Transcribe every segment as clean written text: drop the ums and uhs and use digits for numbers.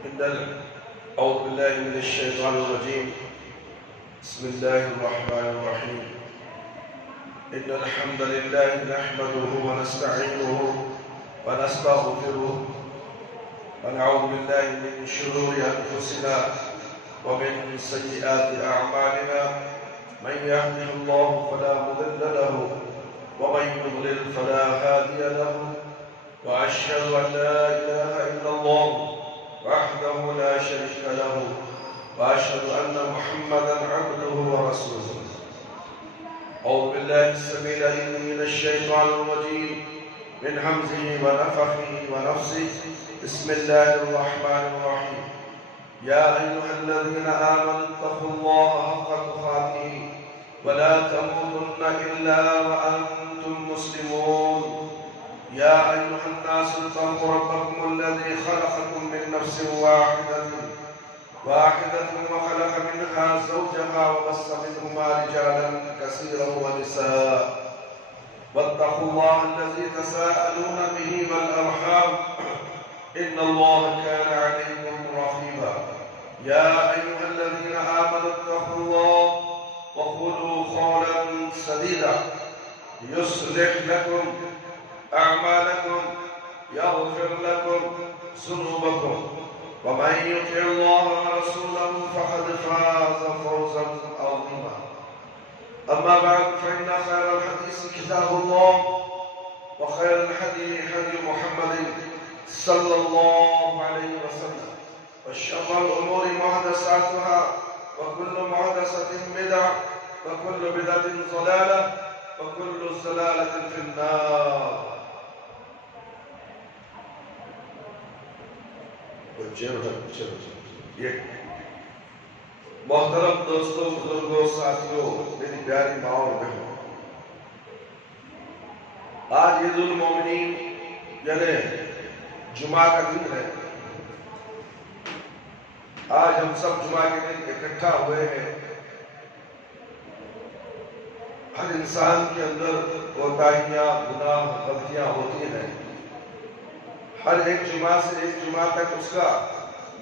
أعوذ بالله من الشيطان الرجيم. بسم الله الرحمن الرحيم. إن الحمد لله نحمده ونستعينه ونستغفره ونعوذ بالله من شرور أنفسنا ومن سيئات أعمالنا. من يهده الله فلا مضل له ومن يضلل فلا هادي له. وأشهد أن لا إله إلا الله وحده لا شريك له وأشهد أن محمدا عبده ورسوله. أعوذ بالله السميع العليم من الشيطان الرجيم من همزه ونفخه ونفسه. بسم الله الرحمن الرحيم. يا أيها الذين آمنوا اتقوا الله حق تقاته ولا تموتن إلا وأنتم مسلمون. يا أيها الناس اتقوا ربكم الذي خلقكم من نفس واحدة وخلق منها زوجها وبث منهما رجالا كثيرا ونساء. واتقوا الله الذي تساءلون به والأرحام إن الله كان عليكم رقيبا. يا أيها الذين آمنوا اتقوا الله وقولوا قولا سديدا يصلح لكم أعمالكم يغفر لكم ذنوبكم ومن يطع الله ورسوله فقد فاز فوزا عظيما. أما بعد فإن خير الحديث كتاب الله وخير الهدي هدي محمد صلى الله عليه وسلم وشر الأمور محدثاتها وكل محدثة بدعة وكل بدعة ضلالة وكل ضلالة في النار. محترم دوستوں، بزرگوں، ساتھیوں، میری پیاری ماں اور بہنوں، آج عید المومنین یعنی جمعہ کا دن ہے. آج ہم سب جمعہ کے دن اکٹھا ہوئے ہیں. ہر انسان کے اندر کوتاہیاں، گناہ، غلطیاں ہوتی ہیں. ہر ایک جمعہ سے ایک جمعہ تک اس کا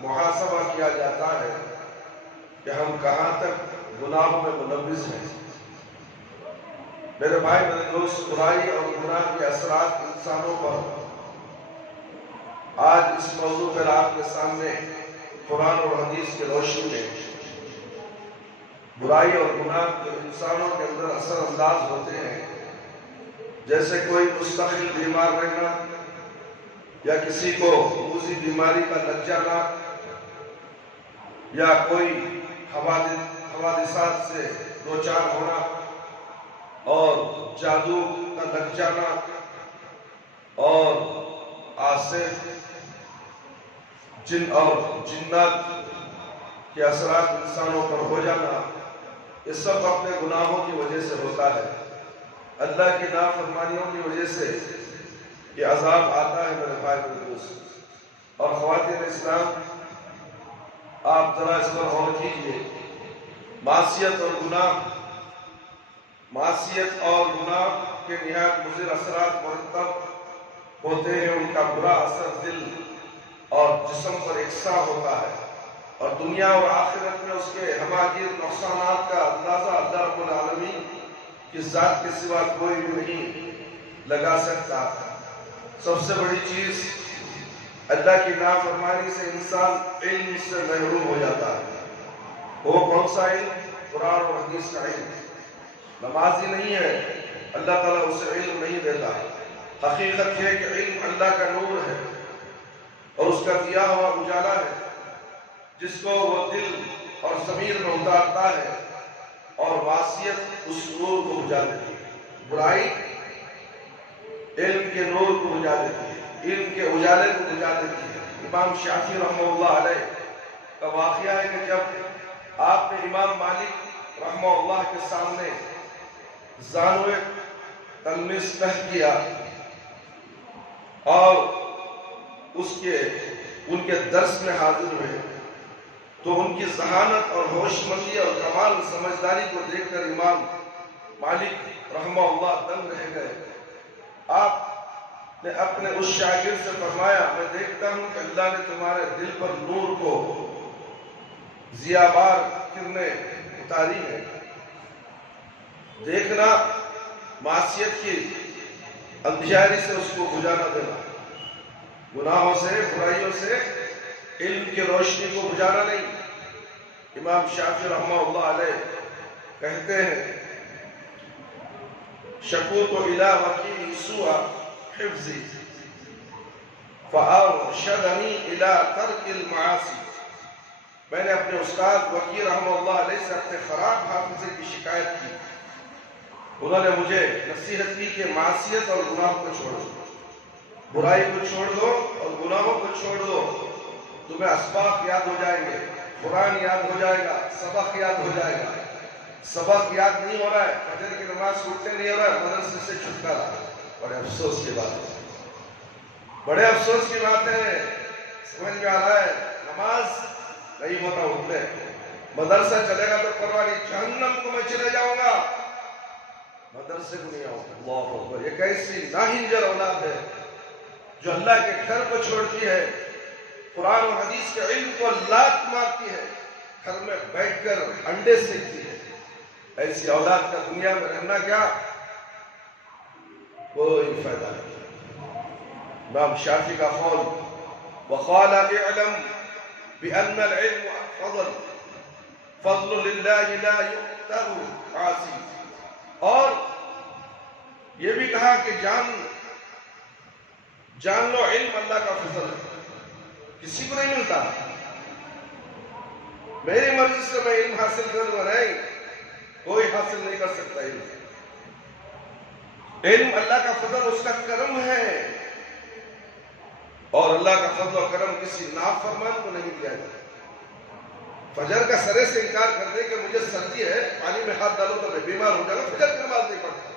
محاسبہ کیا جاتا ہے کہ ہم کہاں تک گناہوں میں ملوث ہیں. میرے بھائی، میرے دوست، برائی اور گناہ کے اثرات انسانوں پر آج اس موضوع پر آپ کے سامنے قرآن اور حدیث کی روشنی میں برائی اور گناہ جو انسانوں کے اندر اثر انداز ہوتے ہیں، جیسے کوئی مستقل بیمار رہنا یا کسی کو موذی بیماری کا لگ جانا یا کوئی حوادثات سے دوچار ہونا اور جادو کا لگ جانا اور آصف، جن اور جنات کے اثرات انسانوں پر ہو جانا، یہ سب اپنے گناہوں کی وجہ سے ہوتا ہے. اللہ کی نافرمانیوں کی وجہ سے یہ عذاب آتا ہے. میرے بھائی، میرے دوست اور خواتین اسلام، آپ ذرا اس پر غور کیجئے. معصیت اور گناہ کے نہایت مضر اثرات مرتب ہوتے ہیں. ان کا برا اثر دل اور جسم پر یکساں ہوتا ہے اور دنیا اور آخرت میں اس کے ہماگیر نقصانات کا اندازہ اللہ رب العالمین کی ذات کے سوا کوئی بھی نہیں لگا سکتا. سب سے بڑی چیز، اللہ کی نافرمانی سے انسان علم سے محروم ہو جاتا ہے. وہ کون سا علم؟ قرآن اور حدیث کا علم. نمازی نہیں ہے، اللہ تعالیٰ اسے علم نہیں دیتا. حقیقت ہے کہ علم اللہ کا نور ہے اور اس کا دیا ہوا اجالا ہے، جس کو وہ دل اور ضمیر میں اتارتا ہے اور معصیت اس نور کو بجھا دیتی ہے. برائی علم کے نور کو بجھا دیتی ہے، علم کے اجالے کو بجھا دیتی ہے. امام شافعی رحمہ اللہ علیہ کا واقعہ ہے کہ جب آپ نے امام مالک رحمہ اللہ کے سامنے زانوِ تلمیس تہ کیا اور ان کے درس میں حاضر ہوئے، تو ان کی ذہانت اور ہوش مندی اور کمال سمجھداری کو دیکھ کر امام مالک رحمہ اللہ دنگ رہ گئے. آپ نے اپنے اس شاگرد سے فرمایا میں دیکھتا ہوں کہ اللہ نے تمہارے دل پر نور کو ضیابار کرنے اتاری ہے. دیکھنا معصیت کی اندھیاری سے اس کو بجھانا دینا، گناہوں سے برائیوں سے علم کی روشنی کو بجھانا نہیں. امام شافعی رحمہ اللہ علیہ کہتے ہیں شکوت الی وکیع سوء حفظی فارشدنی الی ترک المعاصی. میں نے اپنے استاد وکیع رحمہ اللہ علیہ سے اپنے خراب حافظے کی شکایت کی. انہوں نے مجھے نصیحت کی کہ معصیت اور گناہ کو چھوڑ دو، برائی کو چھوڑ دو اور گناہوں کو چھوڑ دو. تمہیں اسباق یاد ہو جائیں گے، قرآن یاد ہو جائے گا، سبق یاد ہو جائے گا. سبق یاد نہیں ہو رہا ہے، فجر کی نماز اٹھتے نہیں ہو رہا ہے، مدرسے سے چھٹکارا. بڑے افسوس کی بات ہے، بڑے افسوس کی بات ہے. سمجھ میں آ رہا ہے نماز نہیں ہوتا اٹھنے، مدرسہ چلے گا تو پرواہ نہیں، جہنم کو میں چلے جاؤں گا، مدرسے کو نہیں آؤں گا. اللہ اکبر. یہ کیسی ناہنجر اولاد ہے جو اللہ کے گھر کو چھوڑتی ہے، قرآن و حدیث کے علم کو لات مارتی ہے، گھر میں بیٹھ کر انڈے سیکھتی ہے. ایسی اولاد کا دنیا میں رہنا کیا کوئی فائدہ نہیں. امام شافعی کا قول وقال اعلم بأن العلم فضل للہ لا يؤتر عاصی. اور یہ بھی کہا کہ جان لو علم اللہ کا فضل ہے، کسی کو نہیں ملتا. میری مرضی سے میں علم حاصل کروں نہیں، کوئی حاصل نہیں کر سکتا. علم اللہ کا فضل، اس کا کرم ہے، اور اللہ کا فضل و کرم کسی نافرمان کو نہیں دیا جاتا. فجر کا سرے سے انکار کر دے کہ مجھے سردی ہے، پانی میں ہاتھ ڈالو تو میں بیمار ہو جاؤں گا، فجر کی نماز نہیں پڑھتا،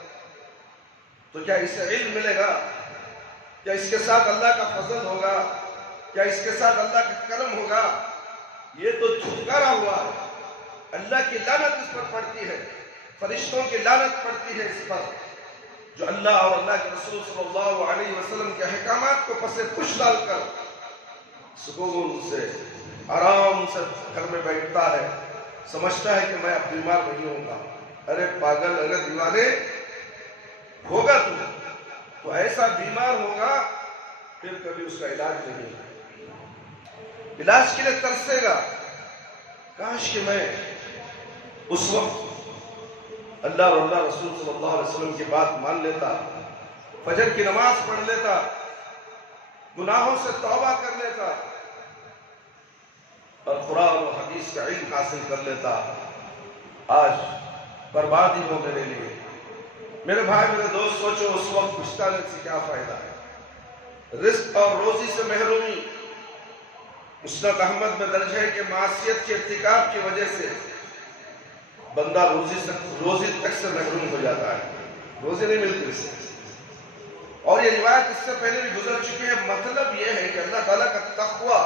تو کیا اس سے علم ملے گا؟ کیا اس کے ساتھ اللہ کا فضل ہوگا؟ کیا اس کے ساتھ اللہ کا کرم ہوگا؟ یہ تو چھٹکارا ہوا ہے. اللہ کی لعنت اس پر پڑتی ہے، فرشتوں کی لعنت پڑتی ہے اس پر، جو اللہ اور اللہ کے رسول صلی اللہ علیہ وسلم کے احکامات کو پس پش ڈال کر سکون سے آرام سے گھر میں بیٹھتا ہے، سمجھتا ہے کہ میں اب بیمار نہیں ہوں گا. ارے پاگل، ارے دیوانے، ہوگا تو ایسا بیمار ہوگا پھر کبھی اس کا علاج نہیں ہے. علاج کے لیے ترسے گا. کاش کہ میں اس وقت اللہ اور اللہ رسول صلی اللہ علیہ وسلم کی بات مان لیتا، فجر کی نماز پڑھ لیتا، گناہوں سے توبہ کر لیتا اور قرآن و حدیث کا علم حاصل کر لیتا. آج بربادی ہو میرے لیے. میرے بھائی، میرے دوست، سوچو اس وقت پچھتانے سے کیا فائدہ ہے؟ رزق اور روزی سے محرومی. مسند احمد میں درج ہے کہ معصیت کے ارتکاب کی وجہ سے بندہ روزی تک سے محروم ہو جاتا ہے، روزی نہیں ملتی اس سے. اور یہ روایت اس سے پہلے بھی گزر چکی ہے. مطلب یہ ہے کہ اللہ تعالیٰ کا تقوی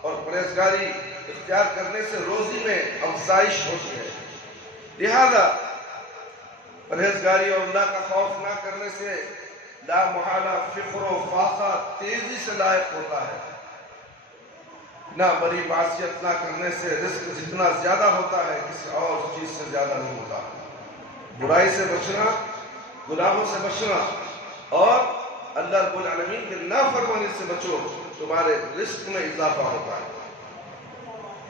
اور پرہیزگاری اختیار کرنے سے روزی میں افزائش ہوتی ہے. لہذا پرہیزگاری اور اللہ کا خوف نہ کرنے سے لا محالہ فقر و فاقہ تیزی سے لاحق ہوتا ہے. نہ بڑی معصیت نہ کرنے سے رزق جتنا زیادہ ہوتا ہے کسی اور چیز سے زیادہ نہیں ہوتا. برائی سے بچنا، گناہوں سے بچنا اور اللہ رب العالمین کے نافرمانی سے بچو، تمہارے رزق میں اضافہ ہوتا ہے،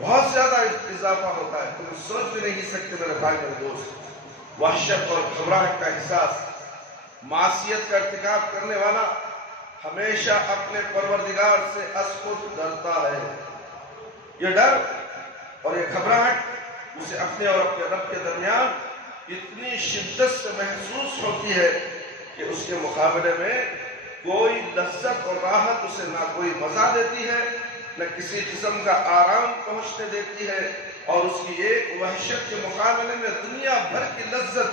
بہت زیادہ اضافہ ہوتا ہے. تم سوچ بھی نہیں سکتے میرے بھائی، میرے دوست. وحشت اور گھبراہٹ کا احساس. معصیت کا ارتکاب کرنے والا ہمیشہ اپنے پروردگار سے از خود ڈرتا ہے. یہ ڈر اور یہ گھبراہٹ اسے اپنے اور اپنے رب کے درمیان اتنی شدت سے محسوس ہوتی ہے کہ اس کے مقابلے میں کوئی لذت اور راحت اسے نہ کوئی مزہ دیتی ہے، نہ کسی قسم کا آرام پہنچنے دیتی ہے، اور اس کی ایک وحشت کے مقابلے میں دنیا بھر کی لذت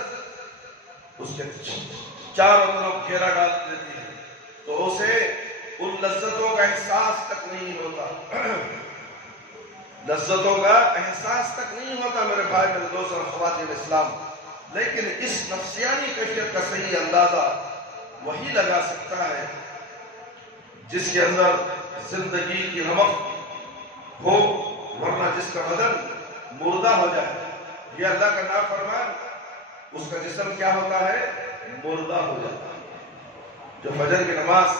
اس کے چاروں طرف گھیرا ڈال دیتی ہے، تو اسے ان لذتوں کا احساس تک نہیں ہوتا. لذتوں کا احساس تک نہیں ہوتا میرے بھائی، میرے دوست اور خواتین اسلام. لیکن اس نفسیانی کیفیت کا صحیح اندازہ وہی لگا سکتا ہے جس کے اندر زندگی کی رمق ہو، ورنہ جس کا بدن مردہ ہو جائے، یہ اللہ کا نافرمان، اس کا جسم کیا ہوتا ہے؟ مردہ ہو جاتا ہے۔ جو فجر کی نماز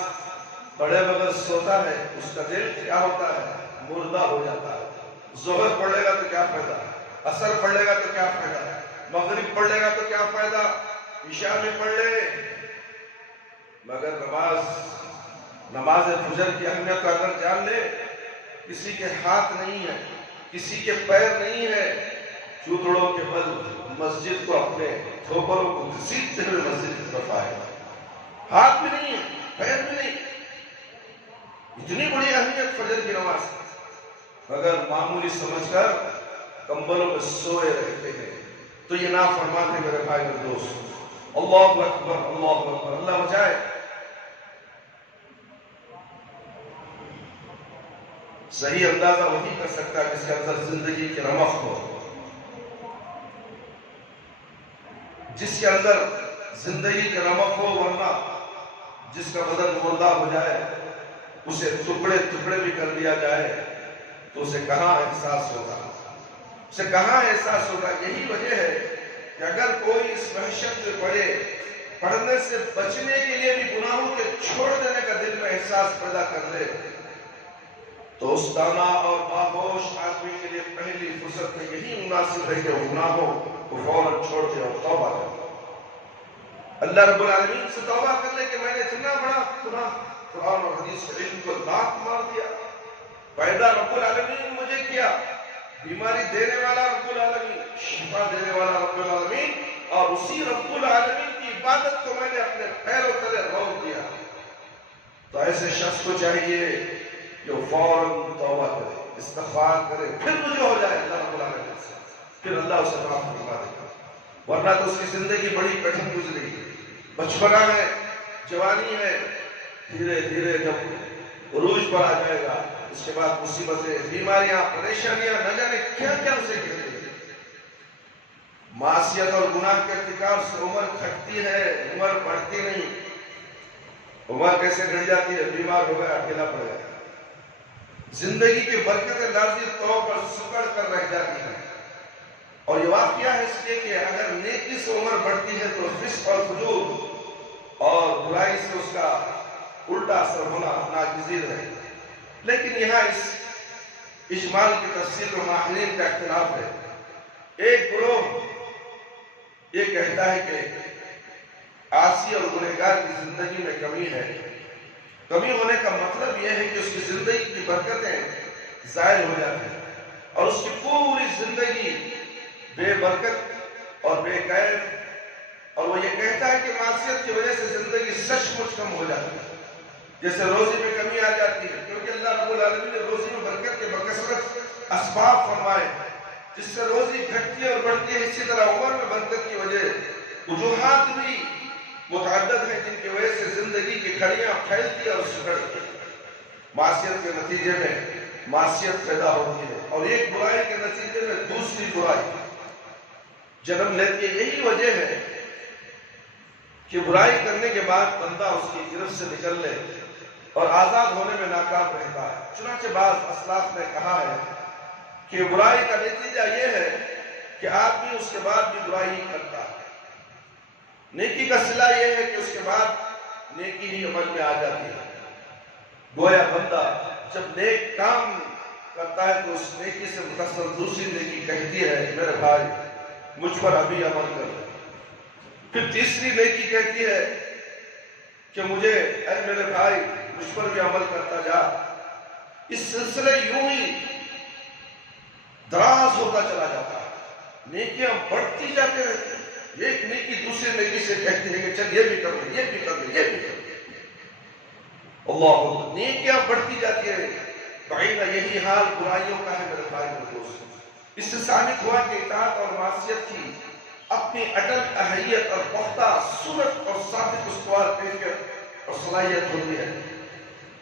پڑھے بغیر سوتا ہے، اس کا دل کیا ہوتا ہے؟ مردہ ہو جاتا ہے۔ ظہر پڑھ لے گا تو کیا فائدہ، عصر پڑھ لے گا تو کیا فائدہ، مغرب پڑھ لے گا تو کیا فائدہ، عشاء میں پڑھ لے، مگر نماز فجر کی اہمیت کو اگر جان لے، کسی کے ہاتھ نہیں ہے، کسی کے پیر نہیں ہے، چوتڑوں کے بل مسجد کو اپنے تھوپروں کو گھسیٹتے ہوئے مسجد کی طرف آئے گا۔ ہاتھ بھی نہیں ہے، پیر بھی نہیں، اتنی بڑی اہمیت فجر کی نماز، مگر معمولی سمجھ کر کمبلوں میں سوئے رہتے ہیں، تو یہ نافرمان ہے میرے بھائی اور دوست۔ اللہ اکبر، اللہ اکبر، اللہ بچائے۔ صحیح اندازہ وہی کر سکتا ہے جس کے اندر زندگی کی رمق ہو، جس کے اندر زندگی کی رمق ہو، ورنہ جس کا بدن مردہ ہو جائے، اسے ٹکڑے ٹکڑے بھی کر دیا جائے تو اسے کہاں احساس ہوگا، اسے کہاں احساس ہوگا۔ یہی وجہ ہے کہ اگر کوئی اس وحشت میں پڑے، پڑھنے سے بچنے کے لیے بھی گناہوں کے چھوڑ دینے کا دل میں احساس پیدا کر لے، تو اس دانا اور باہوش آدمی کے لیے پہلی فرصت میں یہی مناسب ہے کہ وہ گناہوں کو فوراً چھوڑ دے اور توبہ کر لے، اللہ رب العالمین سے توبہ کر لے کہ میں نے اتنا بڑا گناہ قرآن اور حدیث کے علم کو لات مار دیا، پیدا رب العالمین مجھے کیا، بیماری دینے والا رب العالمین، شفا دینے والا رب العالمین، اور اسی رب العالمین کی عبادت کو میں نے اپنے پیروں تلے روک دیا۔ تو ایسے شخص کو چاہیے کہ وہ فوراً توبہ کرے، استغفار کرے، پھر رجوع ہو جائے اللہ رب العالمین سے، پھر اللہ اسے معاف فرما دے گا، ورنہ تو اس کی زندگی بڑی کٹھن گزری، بچپنا ہے، جوانی ہے، دھیرے دھیرے جب عروج پر آ جائے گا، اس کے بعد مصیبتیں، بیماریاں، پریشانیاں، نہ جانے کیا کیا اسے گھیریں گی۔ معصیت اور گناہ کے ارتکاب سے عمر گھٹتی ہے، عمر بڑھتی نہیں۔ عمر کیسے گھٹ جاتی ہے؟ بیمار ہو گیا، اکیلا پڑ گیا، زندگی کی برکتیں لازم طور پر سکڑ کر رہ جاتی ہیں۔ اور یہ واقعہ ہے اس لیے کہ اگر نیکی سے عمر بڑھتی ہے تو فسق اور فجور اور برائی سے اس کا الٹا اثر ہونا ناگزیر ہے۔ لیکن یہاں اس اجمال کی تفصیل میں ماہرین کا اختلاف ہے۔ ایک گروہ یہ کہتا ہے کہ عاصی اور گنہگار کی زندگی میں کمی ہے، کمی ہونے کا مطلب یہ ہے کہ اس کی زندگی کی برکتیں ظاہر ہو جاتی ہیں اور اس کی پوری زندگی بے برکت اور بے کیف، اور وہ یہ کہتا ہے کہ معصیت کی وجہ سے زندگی سچ مچ کم ہو جاتی ہے، جیسے روزی میں کمی آ جاتی ہے، کیونکہ اللہ رب العالمین نے روزی میں برکت کے بکثرت اسباب فرمائے جس سے روزی گھٹتی ہے اور بڑھتی ہے۔ اسی طرح عمر میں برکت کی وجہ وجوہات بھی متعدد ہیں جن کی وجہ سے زندگی کی کھڑیاں پھیلتی اور سکڑتی، معصیت کے نتیجے میں معصیت پیدا ہوتی ہے اور ایک برائی کے نتیجے میں دوسری برائی جنم لیتی ہے۔ یہی وجہ ہے کہ برائی کرنے کے بعد بندہ اس کی گرفت سے نکل لے اور آزاد ہونے میں ناکام رہتا ہے۔ چنانچہ بعض اسلاف نے کہا ہے کہ برائی کا نتیجہ یہ ہے کہ آدمی اس کے بعد بھی برائی ہی کرتا ہے، نیکی کا صلہ یہ ہے کہ اس کے بعد نیکی ہی عمل میں آ جاتی ہے۔ گویا بندہ جب نیک کام کرتا ہے تو اس نیکی سے متصل دوسری نیکی کہتی ہے میرے بھائی مجھ پر ابھی عمل کر لے، پھر تیسری نیکی کہتی ہے کہ مجھے اے میرے بھائی مجھ پر بھی عمل کرتا جا۔ اس سلسلے یوں ہی دراز ہوتا چلا جاتا ہے، نیکیاں بڑھتی جاتے رہتے ہیں، ایک نیکی دوسری نیکی سے کہتی ہے کہ چل یہ بھی کر لے، یہ بھی کر لے، یہ بھی کر لے، اللہ نیکیاں بڑھتی جاتی ہے۔ بعید یہی حال برائیوں کا ہے میرے بھائی اور دوست۔ اس سے ثابت ہوا کہ اطاعت اور معصیت کی اپنی اٹل اہلیت اور پختہ صورت اور ثابت استوار کیفیت اور صلاحیت ہوتی ہے۔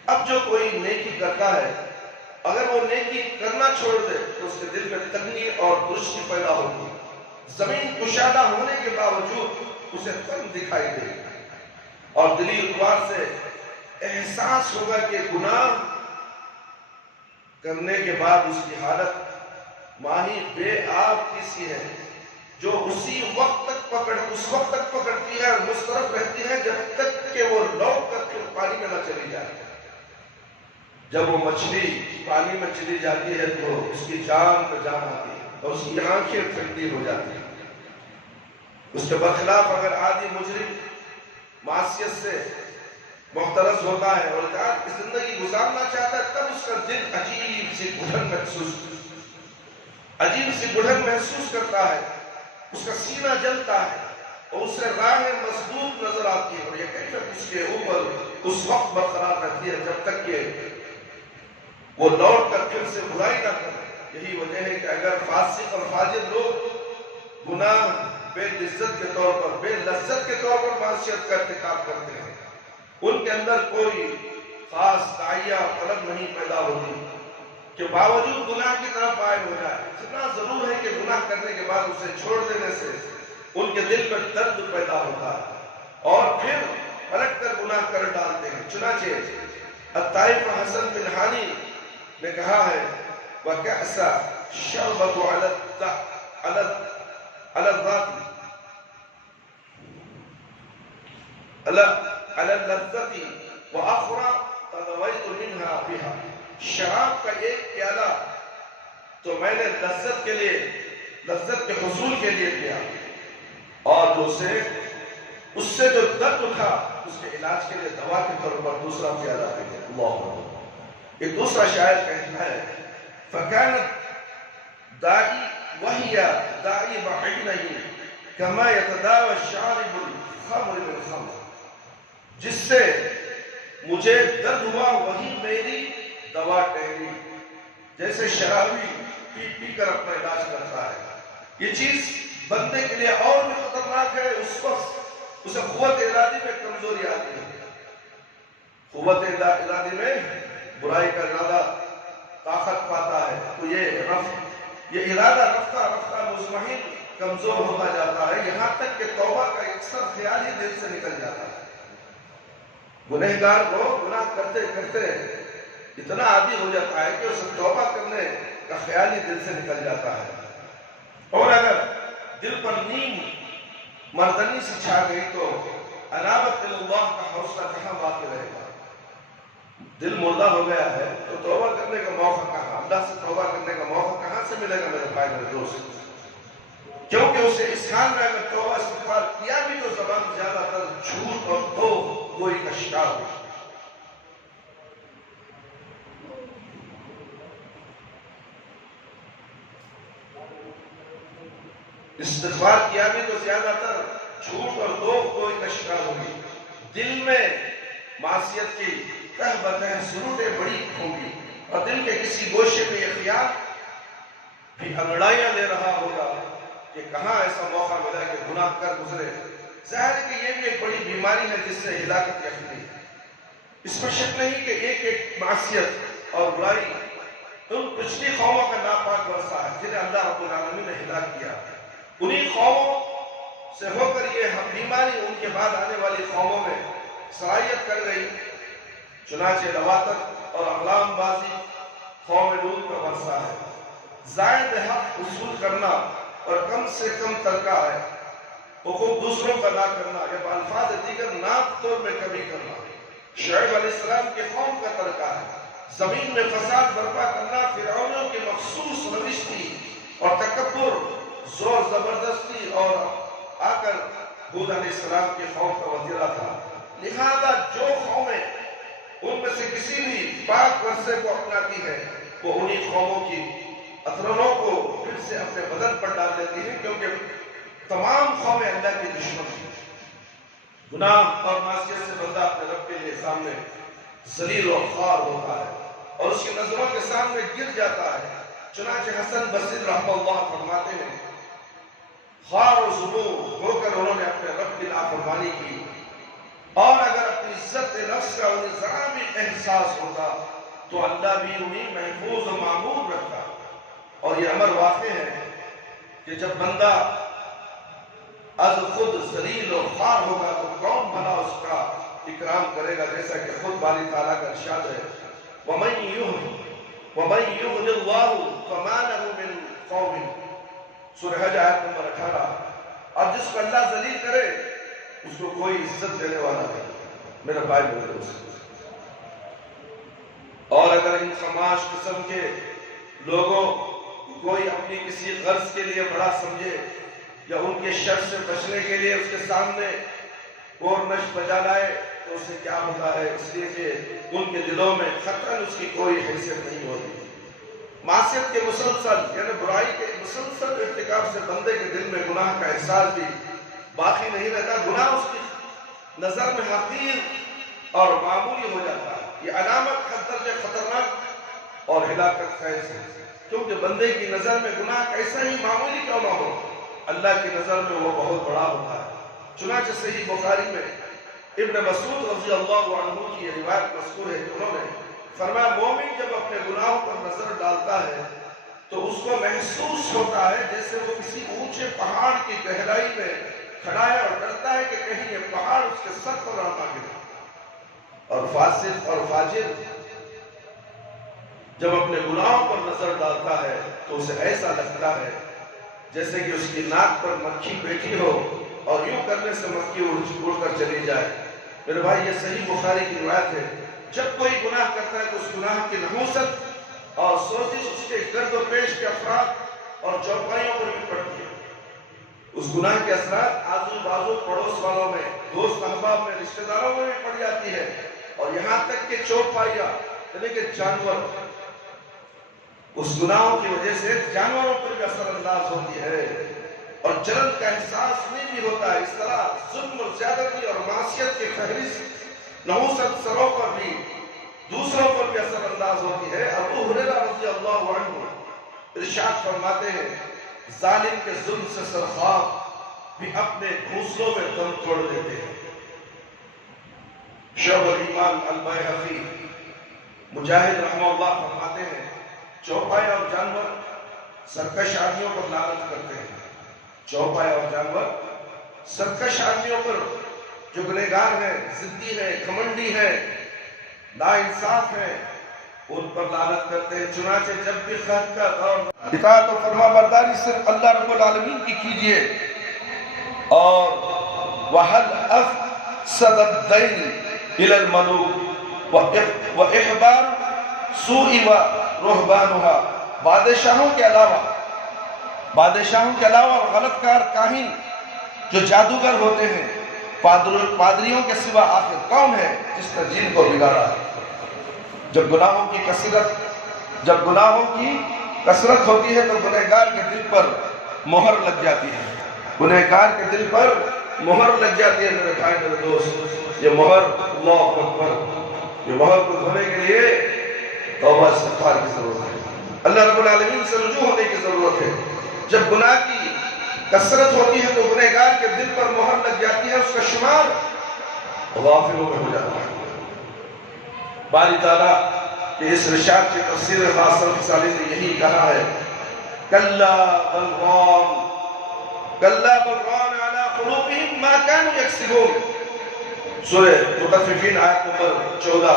اب جو کوئی نیکی کرتا ہے اگر وہ نیکی کرنا چھوڑ دے تو اس کے دل میں تنگی اور درشتی پیدا ہوگی، زمین کشادہ ہونے کے باوجود اسے تنگ دکھائی دے گی اور دلی اعتبار سے احساس ہوگا کہ گناہ کرنے کے بعد اس کی حالت ماہی بے آب کی سی ہے، جو اس وقت تک پکڑتی ہے اور مسترب رہتی ہے جب تک کہ وہ لوٹ کر کے پانی میں نہ چلی جائے۔ جب وہ مچھلی پانی میں چلی جاتی ہے تو اس کی جان پہ جان آتی ہے اور اس کی آنکھیں ٹھنڈی ہو جاتی ہیں۔ اس کے برخلاف اگر عادی مجرم معصیت سے محترز ہوتا ہے اور اطاعت کی زندگی گزارنا چاہتا ہے، تب اس کا دل عجیب سی گڑھن محسوس کرتا ہے، اس کا سینہ جلتا ہے اور اسے راہ مسدود نظر آتی ہے، اور یہ کیفیت اس کے اوپر اس وقت برقرار رہتی ہے جب تک کہ وہ لوٹ کر پھر سے برائی نہ کرے۔ یہی وجہ ہے کہ اگر فاسق اور فاجر لوگ گناہ بے لذت کے طور پر معصیت کا ارتکاب کرتے ہیں، ان کے اندر کوئی خاص داعیہ اور طلب نہیں پیدا ہوتی کہ باوجود گناہ کی طرف مائل ہو جائے۔ اتنا ضرور ہے کہ گناہ کرنے کے بعد اسے چھوڑ دینے سے ان کے دل میں درد پیدا ہوتا ہے اور پھر پلٹ کر گناہ کر ڈالتے ہیں۔ چنانچہ الطائف حسن بن حانی نے کہا ہے وَكَأْسَ شَرْبَتُ عَلَى اللَّذَّةِ وَأَخْرَى تَغَوَيْتُ مِنْهَا بِهَا، شراب کا ایک پیالہ تو میں نے لذت کے حصول کے لیے پیا، اور اس سے جو درد اٹھا اس کے علاج کے لیے دوا کے طور پر دوسرا پیالہ پی گیا۔ اللہ اکبر۔ ایک دوسرا شاعر کہتا ہے فَكَانَتْ دَاعِي وَهِيَ دَاعِي بَعِينَهِ كَمَا يَتَدَاوَى الشَّارِبُ الْخَمْرِ بِالْخَمْرِ، جس سے مجھے درد ہوا وہی میری دوا ٹھہری، جیسے شرابی پی پی کر اپنا علاج کرتا ہے۔ یہ چیز بندے کے لیے اور بھی خطرناک ہے، اس وقت اسے قوت ارادی میں کمزوری آتی ہے۔ قوت ارادی میں برائی کا ارادہ طاقت پاتا ہے تو یہ ارادہ رفتہ رفتہ مزمحل کمزور ہوتا جاتا ہے، یہاں تک کہ توبہ کا اکثر خیال ہی دل سے نکل جاتا ہے۔ گنہگار کو گناہ کرتے کرتے اتنا عادی ہو جاتا ہے کہ اسے توبہ کرنے کا خیال ہی دل سے نکل جاتا ہے، اور اگر دل پر نیم مردنی سے چھا گئی تو انابت اللہ کا حوصلہ کہاں باقی رہے گا؟ دل مردہ ہو گیا ہے تو توبہ کرنے کا موقع کہاں، اللہ سے توبہ کرنے کا موقع کہاں سے ملے گا میرے بھائی میرے دوست؟ کیونکہ اسے اس حال میں اگر توبہ استغفار کیا بھی تو زبان زیادہ تر جھوٹ اور گوئی کا شکار ہو۔ استغفار کیا بھی تو زیادہ تر جھوٹ اور گوئی کا شکار ہوگی، دل میں معصیت کی تہ بتہ سروٹیں بڑی ہوں گی، اور دل کے کسی گوشے میں یہ خیال بھی انگڑائیاں لے رہا ہوگا کہ کہاں ایسا موقع ملا کہ گناہ کر گزرے۔ ظاہر ہے کہ یہ بھی ایک بڑی بیماری ہے جس سے ہلاکت یقینی ہے۔ اس پر شک نہیں کہ ایک معصیت اور برائی ان پچھلی قوموں کا ناپاک ورثہ ہے جنہیں اللہ رب العالمین نے ہلاک کیا۔ انہی قوموں سے ہو کر یہ بیماری ان کے بعد آنے والی قوموں میں سرایت کر گئی۔ چنانچہ لواطت اور اقلام بازی قوم لوط کا ورثہ ہے۔ زائد حق وصول کرنا اور کم سے کم ترکہ ہے، حقوق دوسروں کا نہ کرنا یا بالفاظ دیگر ناپ توڑ میں کمی کرنا شعیب علیہ السلام کے قوم کا ترکہ ہے۔ زمین میں فساد برپا کرنا فرعونوں کی مخصوص روش تھی، اور تکبر زور زبردستی اور آ کر ہود علیہ السلام کی قوم کا وتیرہ تھا۔ لہذا جو قومیں ان میں سے کسی بھی پاک ورثے کو اپناتی ہے وہ انہی قوموں کی اطرنوں کو پھر سے اپنے بدن پر ڈال دیتی ہے، کیونکہ تمام قومیں اللہ کی دشمن ہیں۔ گناہ اور معصیت سے بندہ اپنے رب کے لیے سامنے ذلیل و خوار ہوتا ہے اور اس کی نظروں کے سامنے گر جاتا ہے۔ چنانچہ حسن بصری رحمہ اللہ فرماتے ہیں خوار و ذلول ہو کر انہوں نے اپنے رب کی نافرمانی کی، اور اگر اپنی عزت نفس کا انہیں ذرا بھی احساس ہوتا تو اللہ بھی انہیں محفوظ و معمور رکھتا۔ اور یہ امر واقع ہے کہ جب بندہ از خود ذلیل و خوار ہوگا تو کون بھلا اس کا اکرام کرے گا، جیسا کہ خود باری تعالیٰ کا ارشاد ہے وَمَن يُهْنِ اللَّهُ فَمَا لَهُ مِن قَوْمٍ، سورہ حج آیت نمبر 18۔ اور جس کو اللہ ذلیل کرے اس کو کوئی عزت دینے والا نہیں میرا بھائی میرے دوست۔ اور اگر ان خماش قسم کے لوگوں کوئی اپنی کسی غرض کے لیے بڑا سمجھے یا ان کے شر سے بچنے کے لیے اس کے سامنے کورنش بجا لائے تو اسے کیا ہوتا ہے، اس لیے کہ ان کے دلوں میں خطرہ اس کی کوئی حیثیت نہیں ہوتی۔ معصیت کے مسلسل یعنی برائی کے مسلسل ارتکاب سے بندے کے دل میں گناہ کا احساس بھی باقی نہیں رہتا، گناہ اس کی نظر میں حقیر اور معمولی ہو جاتا ہے۔ یہ علامت حد درجے خطرناک اور ہلاکت خیز ہے، کیونکہ بندے کی نظر میں گناہ کیسا ہی معمولی کیوں نہ ہو، اللہ کی نظر میں وہ بہت بڑا ہوتا ہے۔ چنانچہ صحیح بخاری میں ابن مسعود رضی اللہ عنہ کی یہ روایت مذکور ہے کہ انہوں نے فرمایا مومن جب اپنے گناہوں پر نظر ڈالتا ہے تو اس کو محسوس ہوتا ہے جیسے وہ کسی اونچے پہاڑ کی گہرائی میں کھڑا ہے اور ڈرتا ہے کہ کہیں یہ پہاڑ اس کے سر پر نہ گرے۔ اور فاسق اور فاجر جب اپنے گناہوں پر نظر ڈالتا ہے تو اسے ایسا لگتا ہے جیسے کہ اس کی ناک پر مکھی بیٹھی ہو اور یوں کرنے سے مکھی اڑ کر چلی جائے۔ میرے بھائی یہ صحیح بخاری کی روایت ہے۔ جب کوئی گناہ کرتا ہے تو اس گناہ کی نحوست اور سوزش اس کے گرد و پیش کے افراد اور چوپائیوں پر بھی پڑتی ہے۔ اس گناہ کے اثرات آزو بازو پڑوس والوں میں، دوست احباب میں، رشتہ داروں میں بھی پڑ جاتی ہے، اور یہاں تک کہ چوپائیاں یعنی کہ جانور اس گناہوں کی وجہ سے جانوروں پر بھی اثر انداز ہوتی ہے اور جلن کا احساس نہیں بھی ہوتا ہے۔ اس طرح ظلم اور زیادتی اور معصیت کی فہرست نحوست سروں پر بھی دوسروں پر بھی اثر انداز ہوتی ہے۔ ابو ہریرہ رضی اللہ عنہ ارشاد فرماتے ہیں ظالم کے ظلم سے سرخاب بھی اپنے گھونسلوں میں دم توڑ دیتے ہیں۔ شعب الایمان البیہقی مجاہد رحمہ اللہ فرماتے ہیں چوپائے اور جانور سرکش آدمیوں پر لعنت کرتے ہیں۔ چوپائے اور جانور سرکش آدمیوں پر جو گنہگار ہیں، ضدی ہیں، گھمنڈی ہیں، ناانصاف ہیں، ان پر لعنت کرتے ہیں۔ چنانچہ جب بھی خیر کا دور اطاعت و فرما برداری صرف اللہ رب العالمین کی کیجئے، اور وَهَلْ أَفْسَدَ الدَّيْنِ إِلَى الْمَلُوكِ وَإِحْبَارُ سُوءِ وَرُهْبَانُهَا، بادشاہوں کے علاوہ غلط کار کاہن جو جادوگر ہوتے ہیں، پادریوں کے سوا آخر کون ہے جس نے دین کو بگاڑا ہے؟ جب گناہوں کی کثرت ہوتی ہے تو گنہگار کے دل پر مہر لگ جاتی ہے، گنہگار کے دل پر مہر لگ جاتی ہے۔ میرے بھائی میرے دوست، یہ مہر اللہ اکبر، یہ مہر کو دھونے کے لیے توبہ استغفار کی ضرورت ہے، اللہ رب العالمین سے رجوع ہونے کی ضرورت ہے۔ جب گناہ کی کثرت ہوتی ہے تو گنہگار کے دل پر مہر لگ جاتی ہے، اس کا شمار غافلوں میں ہو جاتا ہے۔ باری تعالیٰ کہ اس ارشاد کی تفسیر باصل صالح نے یہی کہا ہے کلا بلغان علی قلوبہم ما کانوا یکسبون، سورہ مطففین آیت نمبر 14۔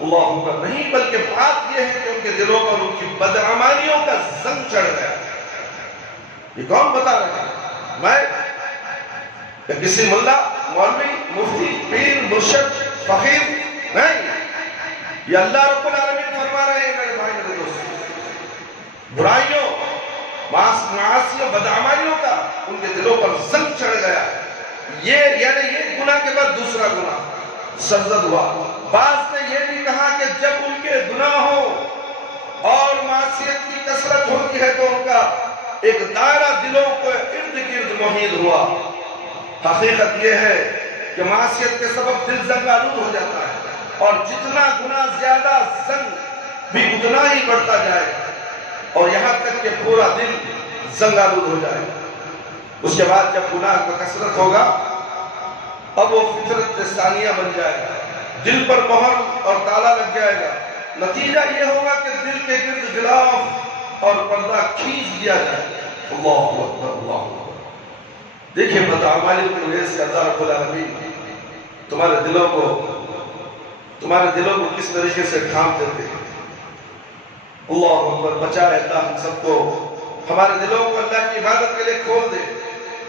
اللہ اکبر، نہیں بلکہ بات یہ ہے کہ ان کے دلوں پر ان کی بدعمالیوں کا زنگ چڑھ گیا۔ یہ کون بتا رہا ہے؟ میں یا کسی ملا، مولوی، مفتی، پیر، مرشد، فقیر؟ نہیں، یہ اللہ رب العالمین فرما رہے ہیں میرے بھائی میرے دوست۔ برائیوں، معاصیوں، بدعمالیوں کا ان کے دلوں پر زنگ چڑھ گیا۔ یہ گناہ کے بعد دوسرا گناہ سرزد ہوا۔ بعض نے یہ بھی کہا کہ جب ان کے گناہوں اور معصیت کی کثرت ہوتی ہے تو ان کا ایک دائرہ دلوں کو ارد گرد محیط ہوا۔ حقیقت یہ ہے کہ معصیت کے سبب دل زنگ آلود ہو جاتا ہے، اور جتنا گناہ زیادہ زنگ بھی اتنا ہی بڑھتا جائے گا، اور یہاں تک کہ پورا دل زنگ آلود ہو جائے گا۔ اس کے بعد جب گناہ کا کثرت ہوگا اب وہ فطرت ثانیہ بن جائے گا، دل پر مہر اور تالا لگ جائے گا۔ نتیجہ یہ ہوگا کہ دل کے گرد غلاف اور پردہ کھینچ دیا جائے گا۔ اللہ اکبر، اللہ اکبر۔ دیکھیں بدعمالی کی وجہ سے اللہ رب العالمین تمہارے دلوں کو کس طریقے سے ڈھانپ دیتے ہیں۔ اللہ اکبر، بچائے اللہ ہم سب کو، ہمارے دلوں کو اللہ کی عبادت کے لیے کھول دے،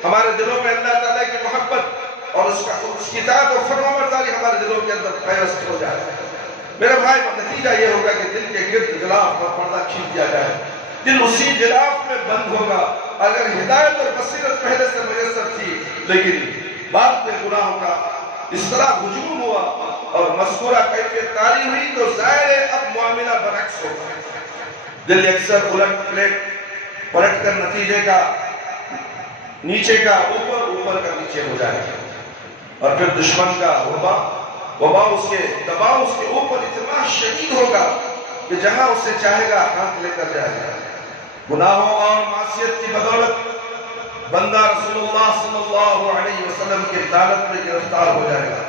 ہمارے دلوں میں اللہ تعالیٰ کی محبت اور اس کی اطاعت اور فرمانبرداری ہمارے دلوں کے اندر پیوست ہو جائے۔ میرے بھائی، نتیجہ یہ ہوگا کہ دل کے گرد غلاف اور پردہ کھینچ دیا جائے، دل اسی غلاف میں بند ہوگا۔ اگر ہدایت اور بصیرت پہلے سے میسر تھی لیکن بعد میں گناہوں کا اس طرح ہجوم ہوا اور مذکورہ کیفیت طاری ہوئی تو ظاہر ہے اب معاملہ برعکس ہوگا۔ دل اکثر پلٹ کر نتیجے کا نیچے کا اوپر، اوپر کا نیچے ہو جائے گا، اور پھر دشمن کا وبا اس کے دباؤ اس کے اوپر اتنا شدید ہوگا کہ جہاں اسے چاہے گا ہاتھ لے کر جائے گا۔ گناہوں اور معصیت کی بدولت بندہ رسول اللہ صلی اللہ علیہ وسلم کے لعنت میں گرفتار ہو جائے گا،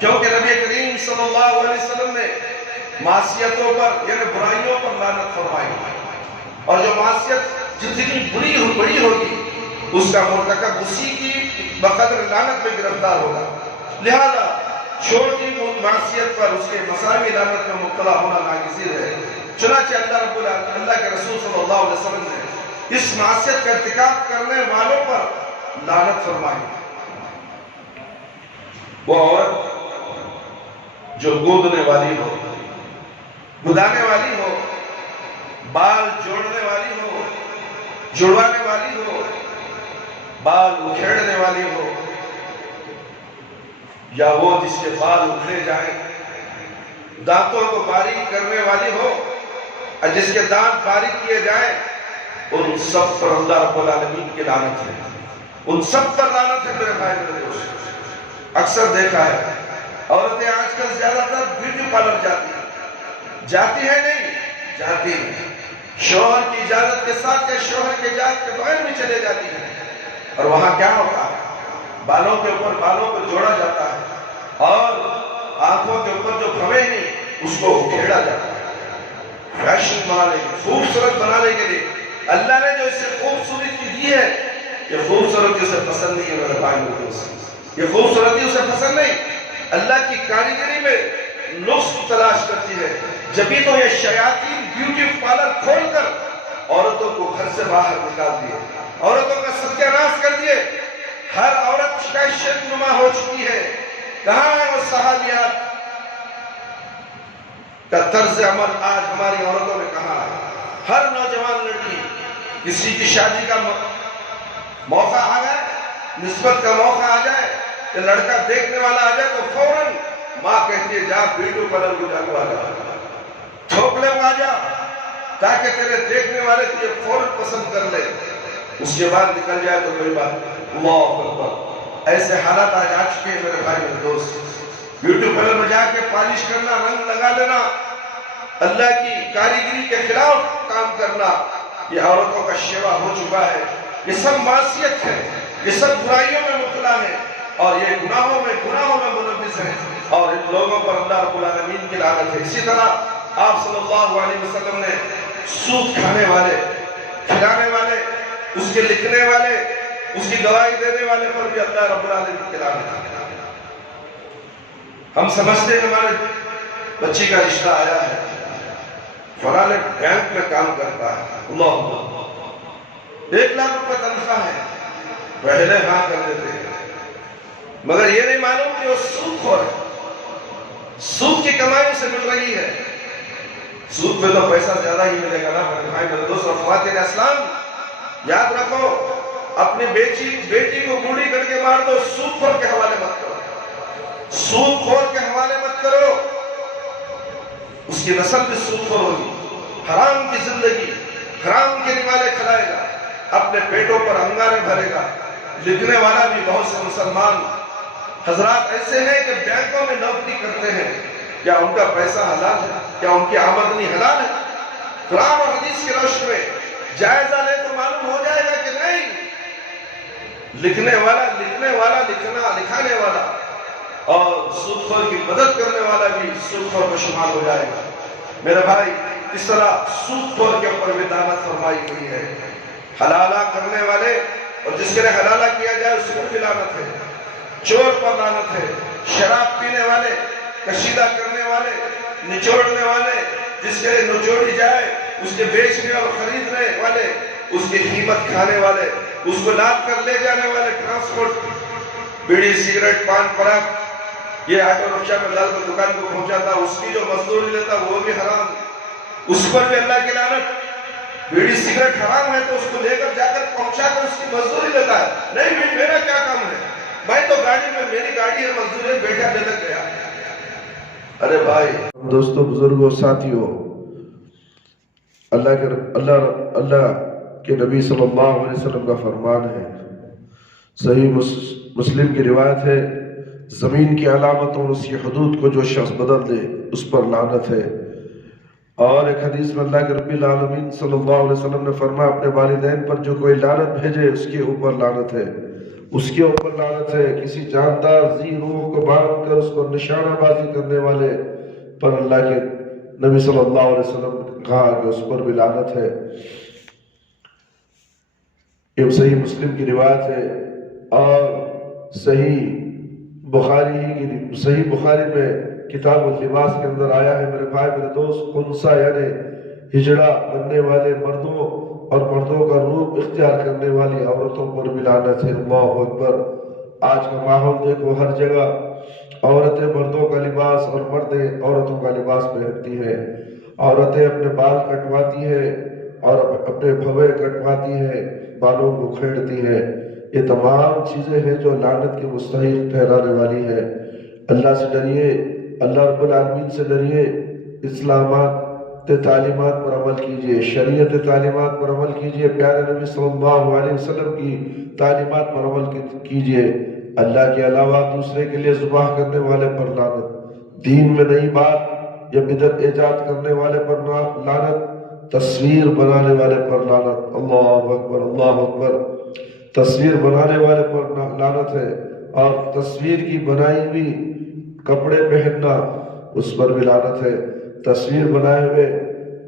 کیونکہ نبی کریم صلی اللہ علیہ وسلم نے معصیتوں پر یعنی برائیوں پر لعنت فرمائی، اور جو معصیت جتنی بڑی ہوگی اس کا مرتکب اسی کی بقدر لعنت میں گرفتار ہوگا۔ لہذا چھوٹی معصیت پر اس کے مساوی لعنت میں مبتلا ہونا ناگزیر ہے۔ چنانچہ اللہ کے رسول صلی اللہ علیہ وسلم نے اس معصیت کا ارتکاب کرنے والوں پر لعنت فرمائی۔ وہ عورت جو گودنے والی ہو، گدانے والی ہو، بال جوڑنے والی ہو، جڑوانے والی ہو، بال اکھیڑنے والی ہو، یا وہ جس کے بال اکھڑے جائیں، دانتوں کو باریک کرنے والی ہو، اور جس کے دانت باریک کیے جائیں، ان سب پر اللہ رب العالمین کی لعنت ہے، ان سب پر لعنت ہے۔ میرے بھائی میرے دوست، اکثر دیکھا ہے عورتیں آج کل زیادہ تر بیوٹی پارلر جاتی ہیں نہیں جاتی ہیں، شوہر کی اجازت کے ساتھ یا شوہر کی اجازت کے بغیر بھی چلے جاتی ہیں، اور وہاں کیا ہوتا ہے؟ بالوں کے اوپر بالوں کو جوڑا جاتا ہے، اور آنکھوں کے اوپر جو پھوے ہیں اس کو اکھیڑا جاتا ہے، فیشن بنانے کے لیے، خوبصورت بنانے کے لیے۔ اللہ نے جو اسے خوبصورتی دی ہے، یہ خوبصورتی اسے پسند نہیں ہے میرے بھائی میرے دوست، یہ خوبصورتی اسے پسند نہیں۔ اللہ کی کاریگری میں نقص تلاش کرتی ہے، جبھی تو یہ شیاطین بیوٹی پارلر کھول کر عورتوں کو گھر سے باہر نکال دیے، عورتوں کا ستیہ ناش کر دیے۔ ہر عورت شیخ نما ہو چکی ہے۔ کہاں ہے وہ صحابیات کا طرز عمل آج ہماری عورتوں میں کہاں ہے؟ ہر نوجوان لڑکی کسی کی شادی کا موقع آ جائے، نسبت کا موقع آ جائے، کہ لڑکا دیکھنے والا آ جائے تو فوراً ماں کہتی ہے جا بیٹو پلر کو جا کو آ جا، تھوپلے کو آ جا، تاکہ تیرے دیکھنے والے تجھے فوراً پسند کر لے، اس کے بعد نکل جائے تو کوئی بات نہیں۔ اللہ اکبر، ایسے حالات آج آ چکے ہیں میرے بھائی میرے دوست۔ بیوٹی پارلر میں جا کے پالش کرنا، رنگ لگا لینا، اللہ کی کاریگری کے خلاف کام کرنا، یہ عورتوں کا شیوا ہو چکا ہے۔ یہ سب معصیت ہے، یہ سب برائیوں میں مبتلا ہے، اور یہ گناہوں میں ملوث ہیں، اور ان لوگوں پر اللہ رب العالمین کی لعنت ہے۔ اسی طرح آپ صلی اللہ علیہ وسلم نے سود کھانے والے، کھلانے والے، اس کے لکھنے والے، اس کی گواہی دینے والے پر بھی اللہ رب العالمین کی لعنت ہے۔ ہم سمجھتے ہیں ہمارے بچی کا رشتہ آیا ہے، فلاں بینک میں کام کرتا ہے، اللہ 1 لاکھ روپے تنخواہ ہے، پہلے ہاں کر دیتے ہیں، مگر یہ نہیں معلوم کہ وہ سود خور ہے، سود کی کمائی سے مل رہی ہے۔ سود میں تو پیسہ زیادہ ہی ملے گا نا میرے بھائی میرے دوست اور خواتین اسلام، یاد رکھو اپنی بیٹی کو گولی کر کے مار دو، سود خور کے حوالے مت کرو، سود خور کے حوالے مت کرو، اس کی نسل بھی سود خور ہوگی، حرام کی زندگی، حرام کے نوالے کھلائے گا، اپنے پیٹوں پر انگارے بھرے گا۔ لکھنے والا بھی بہت سے مسلمان حضرات ایسے ہیں کہ بینکوں میں نوکری کرتے ہیں، کیا ان کا پیسہ حلال ہے؟ کیا ان کی آمدنی حلال ہے؟ قرآن اور حدیث کی روشنی میں جائزہ لے تو معلوم ہو جائے گا کہ نہیں، لکھنے والا لکھانے والا اور سود خور کی مدد کرنے والا بھی سود خور میں شمار ہو جائے گا۔ میرے بھائی، اس طرح سود خور کے اوپر بھی لعنت فرمائی گئی ہے۔ حلالہ کرنے والے اور جس کے لیے حلالہ کیا جائے اس پر بھی لعنت ہے، چور پر لعنت ہے، شراب پینے والے، کشیدہ کرنے والے، نچوڑنے والے، جس کے لیے نچوڑی جائے اس کے بیچنے اور خریدنے والے، اس کی قیمت کھانے والے، اس کو لاد کر لے جانے والے، ٹرانسپورٹ، بیڑی سگریٹ پان پراگ، یہ آٹو رکشہ میں ڈال کر دکان کو پہنچاتا، اس کی جو مزدوری لیتا وہ بھی حرام، اس پر بھی اللہ کی لعنت۔ بیڑی سگریٹ حرام ہے تو اس کو لے کر جا کر پہنچا کر اس کی مزدوری لیتا ہے، نہیں میرا کیا کام ہے، میں تو گاڑی میں، میری گاڑی ہے، مزدوری بیٹھا دے تک گیا۔ ارے بھائی، دوستو، بزرگوں، ساتھیوں، اللہ کے نبی صلی اللہ علیہ وسلم کا فرمان ہے، صحیح مسلم کی روایت ہے، زمین کی علامتوں اور اس کی حدود کو جو شخص بدل دے اس پر لعنت ہے۔ اور ایک حدیث میں اللہ کے رب العالمین صلی اللہ علیہ وسلم نے فرمایا، اپنے والدین پر جو کوئی لعنت بھیجے اس کے اوپر لعنت ہے، اس کے اوپر لعنت ہے۔ کسی جاندار ذی روح کو باندھ کر اس پر نشانہ بازی کرنے والے پر اللہ کے نبی صلی اللہ علیہ وسلم نے کہا کہ اس پر بھی لعنت ہے۔ یہ صحیح مسلم کی روایت ہے، اور صحیح بخاری میں کتاب اللباس کے اندر آیا ہے، میرے بھائی میرے دوست، خنثی یعنی ہجڑا بننے والے مردوں اور مردوں کا روپ اختیار کرنے والی عورتوں پر بھی لعنت ہے۔ اللہ اکبر۔ آج کا ماحول دیکھو، ہر جگہ عورتیں مردوں کا لباس اور مردیں عورتوں کا لباس پہنتی ہیں، عورتیں اپنے بال کٹواتی ہیں اور اپنے بھویں کٹواتی ہیں، بالوں کو کھیڑتی ہیں۔ یہ تمام چیزیں ہیں جو لعنت کے مستحق ٹھہرانے والی ہے۔ اللہ سے ڈریے، اللہ رب العالمین سے ڈریے، اسلامات تعلیمات پر عمل کیجئے، شریعت تعلیمات پر عمل کیجئے، پیارے نبی صلی اللہ علیہ وسلم کی تعلیمات پر عمل کیجئے۔ اللہ کے علاوہ دوسرے کے لیے ذبح کرنے والے پر لعنت، دین میں نئی بات یا بدعت ایجاد کرنے والے پر لعنت، تصویر بنانے والے پر لعنت۔ اللہ اکبر، اللہ اکبر۔ تصویر بنانے والے پر لعنت ہے، اور تصویر کی بنائی ہوئی کپڑے پہننا اس پر بھی لعنت ہے۔ تصویر بنائے ہوئے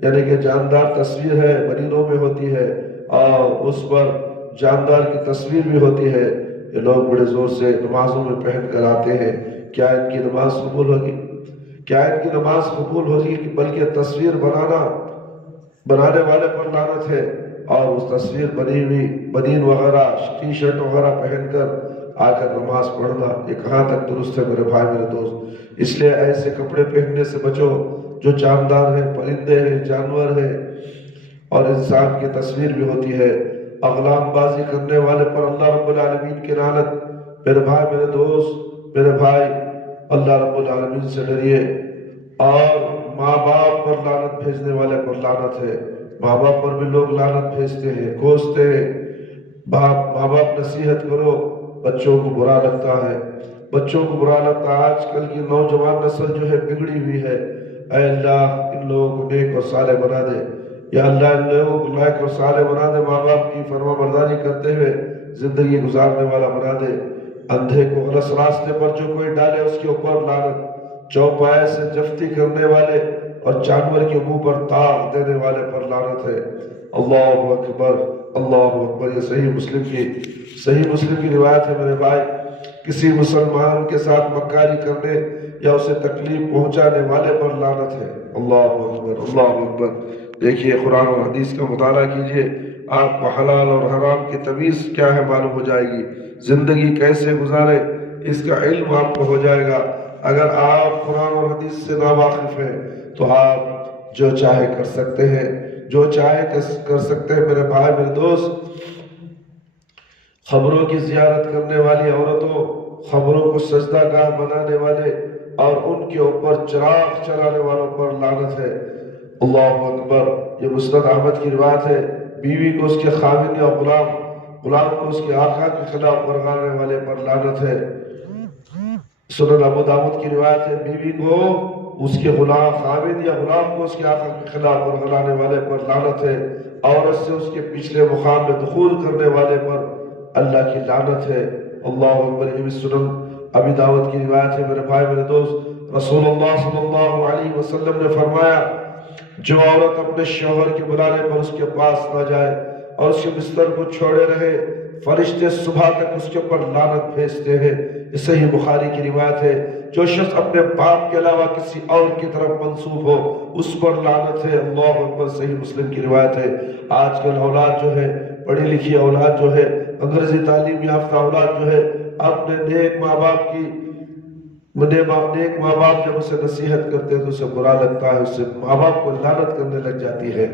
یعنی کہ جاندار تصویر ہے، منیروں میں ہوتی ہے، اور اس پر جاندار کی تصویر بھی ہوتی ہے، یہ لوگ بڑے زور سے نمازوں میں پہن کر آتے ہیں۔ کیا ان کی نماز قبول ہوگی؟ کیا ان کی نماز قبول ہوگی؟ بلکہ تصویر بنانے والے پر لعنت ہے، اور اس تصویر بنی ہوئی بنین وغیرہ ٹی شرٹ وغیرہ پہن کر آ کر نماز پڑھنا، یہ کہاں تک درست ہے میرے بھائی میرے دوست؟ اس لیے ایسے کپڑے پہننے سے بچو جو جاندار ہیں، پرندے ہیں، جانور ہیں، اور انسان کی تصویر بھی ہوتی ہے۔ اغلام بازی کرنے والے پر اللہ رب العالمین کی لعنت۔ میرے بھائی میرے دوست، میرے بھائی، اللہ رب العالمین سے ڈریے، اور ماں باپ پر لعنت بھیجنے والے پر لعنت ہے۔ ماں باپ پر بھی لوگ لعنت بھیجتے ہیں، کوستے ہیں۔ ماں باپ نصیحت کرو، بچوں کو برا لگتا ہے، بچوں کو برا لگتا ہے۔ آج کل کی نوجوان نسل جو ہے بگڑی ہوئی ہے۔ اے اللہ ان لوگوں کو نیک اور صالح بنا دے، یا اللہ ان لوگوں کو لائق اور صالح بنا دے، ماں باپ کی فرما برداری کرتے ہوئے زندگی گزارنے والا بنا دے۔ اندھے کو غلط راستے پر جو کوئی ڈالے اس کے اوپر لعنت، چوپائے سے جفتی کرنے والے اور جانور کے منہ پر تاغ دینے والے پر لعنت ہے۔ اللہ اکبر، اللہ اکبر۔ یہ صحیح مسلم کی روایت ہے میرے بھائی۔ کسی مسلمان کے ساتھ مکاری کرنے یا اسے تکلیف پہنچانے والے پر لعنت ہے۔ اللہ اکبر، اللہ اکبر۔ دیکھیے قرآن اور حدیث کا مطالعہ کیجئے، آپ کو حلال اور حرام کی تمیز کیا ہے معلوم ہو جائے گی، زندگی کیسے گزارے اس کا علم آپ کو ہو جائے گا۔ اگر آپ قرآن اور حدیث سے ناواقف ہیں تو آپ جو چاہے کر سکتے ہیں، جو چاہے کر سکتے ہیں میرے بھائی میرے دوست۔ خبروں کی زیارت کرنے والی عورتوں، خبروں کو سجدہ گاہ بنانے والے اور ان کے اوپر چراغ چلانے والوں پر لعنت ہے۔ اللہ اکبر۔ یہ مسند احمد کی روایت ہے، بیوی کو اس کے خاوند یا غلام کو اس کے آقا کے خلاف ورگانے والے پر لعنت ہے۔ سنن ابو داؤد کی روایت ہے، بیوی کو اس کے خاوند یا غلام کو اس کے آقا کے خلاف ورگانے والے پر لعنت ہے۔ عورت سے اس کے پچھلے مقام میں دخول کرنے والے پر اللہ کی لعنت ہے۔ اللہ اکبر۔ یہ بھی سنن ابی داؤد کی روایت ہے میرے بھائی میرے دوست۔ رسول اللہ صلی اللہ علیہ وسلم نے فرمایا، جو عورت اپنے شوہر کے بلانے پر اس کے پاس نہ جائے اور اس کے بستر کو چھوڑے رہے، فرشتے صبح تک اس کے اوپر لعنت بھیجتے ہیں صحیح بخاری کی روایت ہے، جو شخص اپنے باپ کے علاوہ کسی اور کی طرف منسوب ہو اس پر لعنت ہے۔ اللہ اکبر۔ صحیح مسلم کی روایت ہے۔ آج کل اولاد جو ہے، پڑھی لکھی اولاد جو ہے، انگریزی تعلیم یافتہ اولاد جو ہے، اپنے نیک ماں باپ کی نیک ماں باپ جب اسے نصیحت کرتے ہیں تو اسے برا لگتا ہے، اسے ماں باپ کو لعنت کرنے لگ جاتی ہے،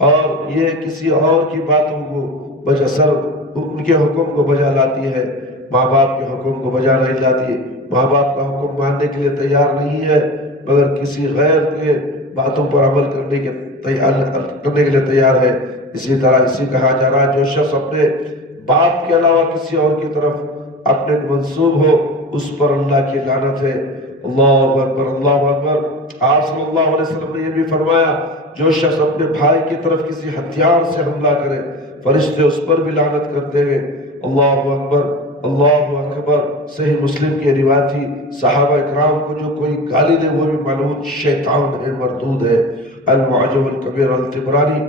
اور یہ کسی اور کی باتوں کو بج اثر ان کے حکم کو بجا لاتی ہے، ماں باپ کے حکم کو بجا نہیں لاتی، ماں باپ کا حکم ماننے کے لیے تیار نہیں ہے مگر کسی غیر کے باتوں پر عمل کرنے کے لیے تیار ہے۔ اسی طرح اسی کہا جا رہا ہے، جو شخص اپنے باپ کے علاوہ کسی اور کی طرف اپنے منسوب ہو اس پر اللہ کی لعنت ہے۔ اللہ اکبر، اللہ اکبر۔ آپ صلی اللہ علیہ وسلم نے یہ بھی فرمایا، جو شخص اپنے بھائی کی طرف کسی ہتھیار سے حملہ کرے فرشتے اس پر بھی لعنت کرتے ہیں۔ اللہ اکبر، اللہ اکبر۔ صحیح مسلم کی روایت تھی، صحابہ اکرام کو جو کوئی گالی دے وہ بھی ملعون شیطان ہے، مردود ہے۔ المعجم الکبیر الطبرانی۔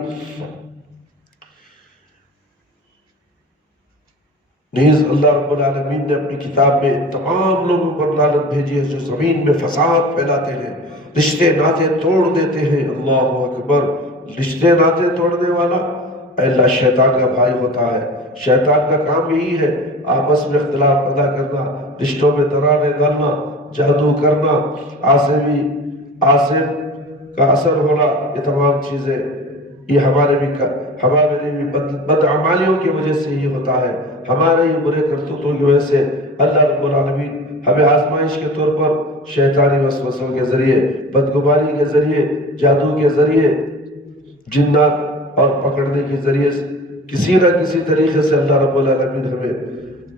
نیز اللہ رب العالمین نے اپنی کتاب میں تمام لوگوں پر لعنت بھیجی ہے جو زمین میں فساد پھیلاتے ہیں، رشتے ناطے توڑ دیتے ہیں۔ اللہ اکبر۔ رشتے ناطے توڑنے والا اے اللہ شیطان کا بھائی ہوتا ہے۔ شیطان کا کام یہی ہے، آپس میں اختلاف پیدا کرنا، رشتوں میں دراڑیں ڈالنا، جادو کرنا، عاصم کا اثر ہونا، یہ تمام چیزیں یہ ہمارے بھی بدعمالیوں کی وجہ سے ہی ہوتا ہے، ہمارے ہی برے کرتوتوں کی وجہ سے۔ اللہ رب العالمین ہمیں آزمائش کے طور پر شیطانی وسوسوں کے ذریعے، بدگمانی کے ذریعے، جادو کے ذریعے، جنات اور پکڑنے کے ذریعے کسی نہ کسی طریقے سے اللہ رب العالمین ہمیں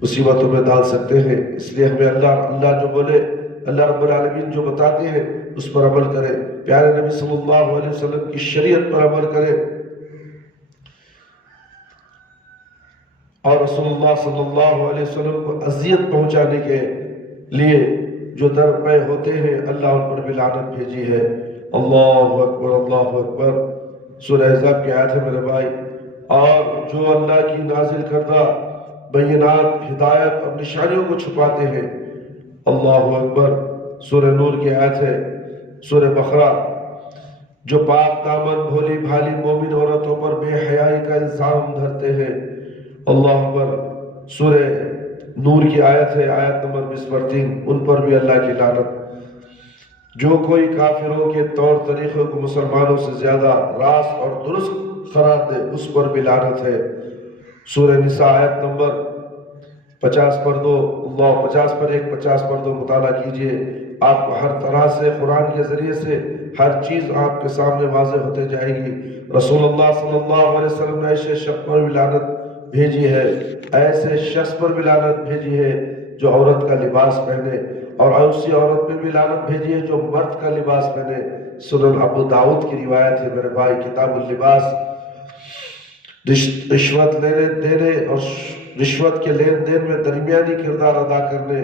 مصیبتوں میں ڈال سکتے ہیں۔ اس لیے ہمیں اللہ جو بولے، اللہ رب العالمین جو بتاتے ہیں اس پر عمل کرے، پیارے نبی صلی اللہ علیہ وسلم کی شریعت پر عمل کرے، اور رسول اللہ صلی اللہ علیہ وسلم کو اذیت پہنچانے کے لیے جو در پہ ہوتے ہیں اللہ ان پر بھی لعنت بھیجی ہے۔ اللہ اکبر، اللہ اکبر۔ سورہ احزاب کی آیت ہے میرے بھائی، اور جو اللہ کی نازل کردہ بینات، ہدایت اور نشانیوں کو چھپاتے ہیں۔ اللہ اکبر۔ سورہ نور کی آیت ہے، سورہ بقرہ، جو پاک دامن بھولی بھالی مومن عورتوں پر بے حیائی کا الزام دھرتے ہیں۔ اللہ اکبر۔ سورہ نور کی آیت ہے، آیت نمبر 20 ان پر بھی اللہ کی لعنت۔ جو کوئی کافروں کے طور طریقوں کو مسلمانوں سے زیادہ راست اور درست قرار دے اس پر بھی لعنت ہے۔ سورہ نساء آیت نمبر 50 پر 2، اللہ 50 پر 1، 50 پر 2 مطالعہ کیجئے۔ آپ کو ہر طرح سے قرآن کے ذریعے سے ہر چیز آپ کے سامنے واضح ہوتے جائے گی۔ رسول اللہ صلی اللہ علیہ وسلم نے ایسے شخص پر بھی لعنت بھیجی ہے، ایسے شخص پر بھی لعنت بھیجی ہے جو عورت کا لباس پہنے، اور ایسی عورت پہ بھی لعنت بھیجی ہے جو مرد کا لباس پہنے۔ سنن ابو داؤد کی روایت ہے میرے بھائی، کتاب اللباس۔ رشوت لینے دینے اور رشوت کے لین دین میں درمیانی کردار ادا کرنے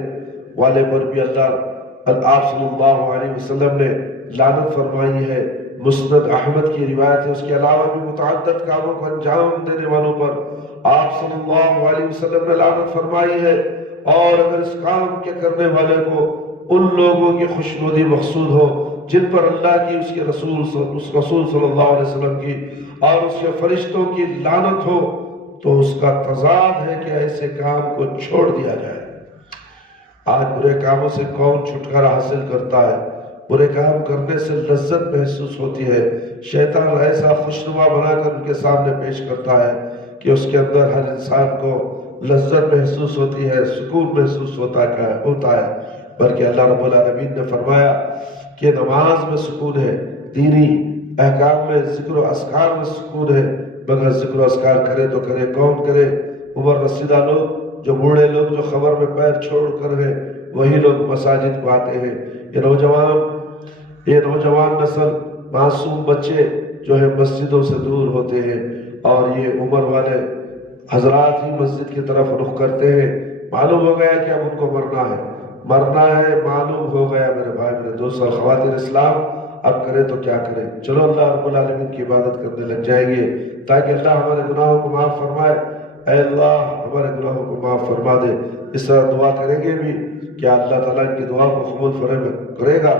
والے پر بھی آپ صلی اللہ علیہ وسلم نے لعنت فرمائی ہے۔ مسند احمد کی روایت ہے۔ اس کے علاوہ بھی متعدد کاموں کو انجام دینے والوں پر آپ صلی اللہ علیہ وسلم نے لعنت فرمائی ہے، اور اگر اس کام کے کرنے والے کو ان لوگوں کی خوشنودی مقصود ہو جن پر اللہ کی، اس کے رسول صلی اللہ علیہ وسلم کی اور اس کے فرشتوں کی لعنت ہو، تو اس کا تضاد ہے کہ ایسے کام کو چھوڑ دیا جائے۔ آج برے کاموں سے کون چھٹکارا حاصل کرتا ہے؟ برے کام کرنے سے لذت محسوس ہوتی ہے، شیطان ایسا خوشنما بنا کر ان کے سامنے پیش کرتا ہے کہ اس کے اندر ہر انسان کو لذت محسوس ہوتی ہے، سکون محسوس ہوتا ہے، بلکہ اللہ رب العالمین نے فرمایا کہ نماز میں سکون ہے، دینی احکام میں ذکر و اذکار میں سکون ہے، مگر ذکر و اذکار کرے تو کرے کون کرے؟ عمر رسیدہ لوگ، جو بوڑھے لوگ جو خبر میں پیر چھوڑ کر ہیں، وہی لوگ مساجد کو آتے ہیں۔ یہ نوجوان نسل، معصوم بچے جو ہے مسجدوں سے دور ہوتے ہیں، اور یہ عمر والے حضرات ہی مسجد کی طرف رخ کرتے ہیں۔ معلوم ہو گیا کہ اب ان کو مرنا ہے، معلوم ہو گیا میرے بھائی، میرے دوست اور خواتین اسلام، اب کرے تو کیا کرے؟ چلو اللہ رب العالمین کی عبادت کرنے لگ جائیں گے تاکہ اللہ ہمارے گناہوں کو معاف فرمائے۔ اے اللہ ہمارے گناہوں کو معاف فرما دے۔ اس طرح دعا کریں گے بھی کیا اللہ تعالیٰ ان کی دعا کو قبول کرے گا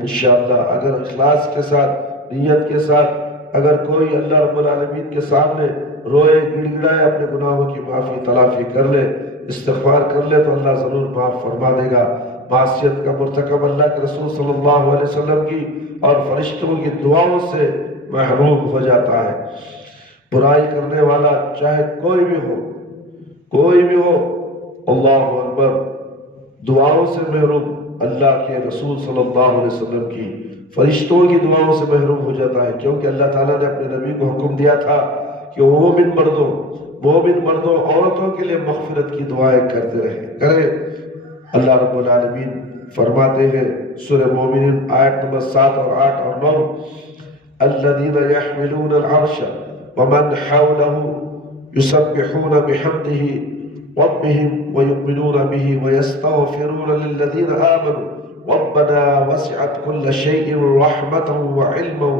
انشاءاللہ۔ اگر اخلاص کے ساتھ، نیت کے ساتھ اگر کوئی اللہ رب العالمین کے سامنے روئے گڑ گڑائے، اپنے گناہوں کی معافی تلافی کر لے، استغفار کر لے، تو اللہ ضرور معاف فرما دے گا۔ معصیت کا مرتکب اللہ کے رسول صلی اللہ علیہ وسلم کی اور فرشتوں کی دعاؤں سے محروم ہو جاتا ہے۔ برائی کرنے والا چاہے کوئی بھی ہو، اللہ اکبر، دعاؤں سے محروم، اللہ کے رسول صلی اللہ علیہ وسلم کی فرشتوں کی دعاؤں سے محروم ہو جاتا ہے، کیونکہ اللہ تعالیٰ نے اپنے نبی کو حکم دیا تھا کہ وہ مومن مردوں عورتوں کے لیے مغفرت کی دعائیں کرے۔ اللہ رب العالمین فرماتے ہیں سورہ مومنین آیت نمبر 7 اور 8 اور 9، الذین یحملون العرش ومن حولہ یسبحون بحمدہ ربهم ويؤمنون به ويستغفرون للذين آمنوا ربنا وسعت كل شيء رحمة وعلما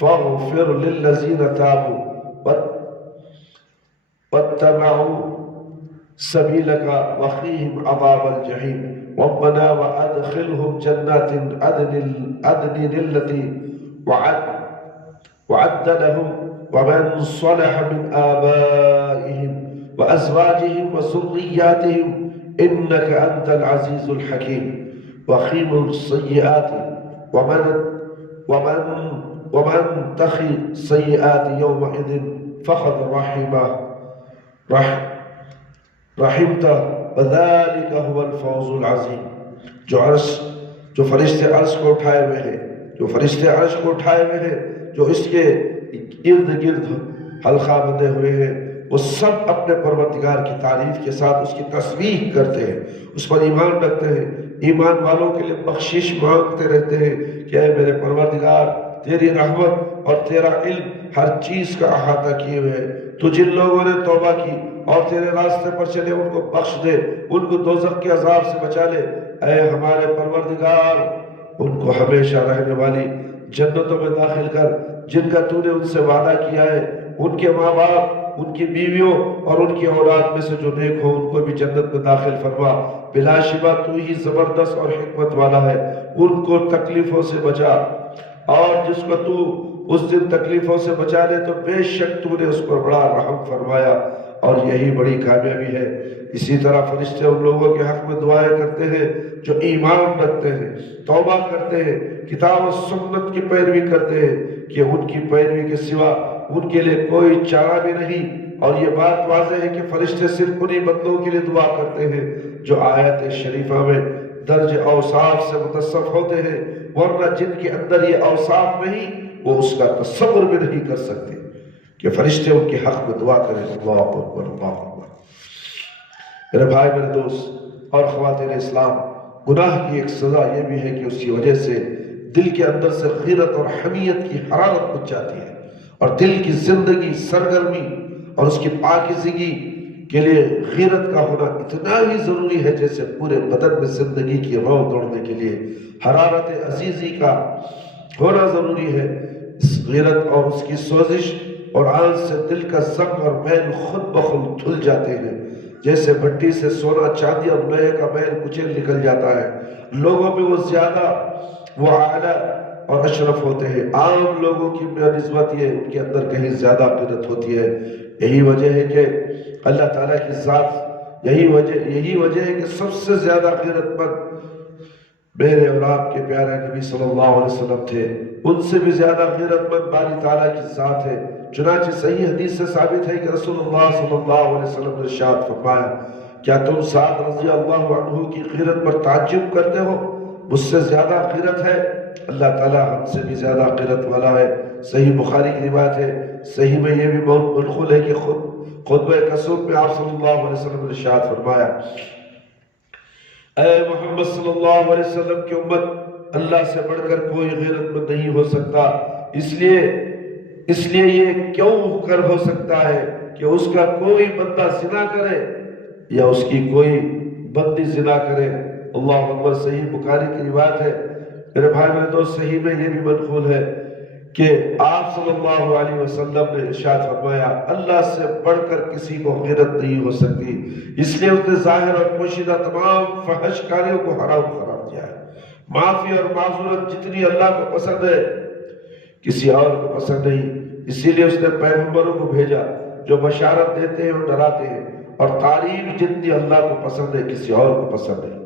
فاغفر للذين تابوا واتبعوا سبيلك وقهم عذاب الجحيم ربنا وأدخلهم جنات عدن التي وعدت لهم ومن صلح من آبائهم وأزواجهم وذرياتهم إنك أنت العزيز الحكيم وقهم السيئات ومن تخي السيئات يومئذ فقد رحمته وذلك هو الفوز العظيم۔ جو فرشتے عرش کو اٹھائے ہوئے ہیں، جو اس کے ارد گرد حلقہ بندے ہوئے ہیں، وہ سب اپنے پروردگار کی تعریف کے ساتھ اس کی تسبیح کرتے ہیں، اس پر ایمان رکھتے ہیں، ایمان والوں کے لیے بخشش مانگتے رہتے ہیں کہ اے میرے پروردگار، تیری رحمت اور تیرا علم ہر چیز کا احاطہ کیے ہوئے، تو جن لوگوں نے توبہ کی اور تیرے راستے پر چلے ان کو بخش دے، ان کو دوزخ کے عذاب سے بچا لے۔ اے ہمارے پروردگار، ان کو ہمیشہ رہنے والی جنتوں میں داخل کر جن کا تو نے ان سے وعدہ کیا ہے، ان کے ماں باپ، ان کی بیویوں اور ان کی اولاد میں سے جو نیک ہو ان کو بھی جنت میں داخل فرما۔ بلا شبہ تو ہی زبردست اور حکمت والا ہے، ان کو تکلیفوں سے بچا، اور جس کو تو اس دن تکلیفوں سے بچا لے تو بے شک تو نے اس پر بڑا رحم فرمایا، اور یہی بڑی کامیابی ہے۔ اسی طرح فرشتے ان لوگوں کے حق میں دعائیں کرتے ہیں جو ایمان رکھتے ہیں، توبہ کرتے ہیں، کتاب و سنت کی پیروی کرتے ہیں کہ ان کی پیروی کے سوا ان کے لیے کوئی چارہ بھی نہیں۔ اور یہ بات واضح ہے کہ فرشتے صرف انہی بندوں کے لیے دعا کرتے ہیں جو آیت شریفہ میں درج اوصاف سے متصف ہوتے ہیں، ورنہ جن کے اندر یہ اوصاف نہیں وہ اس کا تصور بھی نہیں کر سکتے کہ فرشتے ان کے حق میں دعا کریں۔ اللہ اکبر، اللہ اکبر۔ میرے بھائی، میرے دوست اور خواتین اسلام، گناہ کی ایک سزا یہ بھی ہے کہ اس کی وجہ سے دل کے اندر سے غیرت اور حمیت کی حرارت بچ جاتی ہے، اور دل کی زندگی، سرگرمی اور اس کی پاکیزگی کے لیے غیرت کا ہونا اتنا ہی ضروری ہے جیسے پورے بدن میں زندگی کی رو دوڑنے کے لیے حرارت عزیزی کا ہونا ضروری ہے۔ اس غیرت اور اس کی سوزش اور آن سے دل کا زنگ اور میل خود بخود دھل جاتے ہیں، جیسے بھٹی سے سونا، چاندی اور لوہے کا میل کچل نکل جاتا ہے۔ لوگوں میں وہ زیادہ، وہ اعلیٰ اور اشرف ہوتے ہیں، عام لوگوں کی نسبت یہ ان کے اندر کہیں زیادہ غیرت ہوتی ہے۔ یہی وجہ ہے کہ اللہ تعالیٰ کی ذات، یہی وجہ ہے کہ سب سے زیادہ غیرت مند میرے اور آپ کے پیارے نبی صلی اللہ علیہ وسلم تھے، ان سے بھی زیادہ غیرت مند باری تعالیٰ کی ذات ہے۔ چنانچہ صحیح حدیث سے ثابت ہے کہ رسول اللہ صلی اللہ علیہ وسلم نے ارشاد فرمایا، کیا تم سعد رضی اللہ عنہ کی غیرت پر تعجب کرتے ہو؟ مجھ سے زیادہ غیرت ہے، اللہ تعالیٰ ہم سے بھی زیادہ غیرت والا ہے۔ صحیح بخاری کی روایت ہے، صحیح میں یہ بھی بہت منقول ہے کہ خطبہ کسوف میں آپ صلی اللہ علیہ وسلم نے ارشاد فرمایا، اے محمد صلی اللہ علیہ وسلم کی امت، اللہ سے بڑھ کر کوئی غیرت مند نہیں ہو سکتا۔ اس لیے یہ کیوں کر ہو سکتا ہے کہ اس کا کوئی بندہ زنا کرے یا اس کی کوئی بندی زنا کرے۔ اللہ اکبر۔ صحیح بخاری کی روایت ہے، میرے بھائی میرے دوست، صحیح میں یہ بھی منقول ہے کہ آپ صلی اللہ علیہ وسلم نے ارشاد فرمایا اللہ سے بڑھ کر کسی کو غیرت نہیں ہو سکتی، اس لیے اس نے ظاہر اور پوشیدہ تمام فحش کاریوں کو حرام قرار دیا ہے۔ معافی اور معذورت جتنی اللہ کو پسند ہے کسی اور کو پسند نہیں، اسی لیے اس نے پیغمبروں کو بھیجا جو بشارت دیتے ہیں اور ڈراتے ہیں، اور تعلیم جتنی اللہ کو پسند ہے کسی اور کو پسند نہیں۔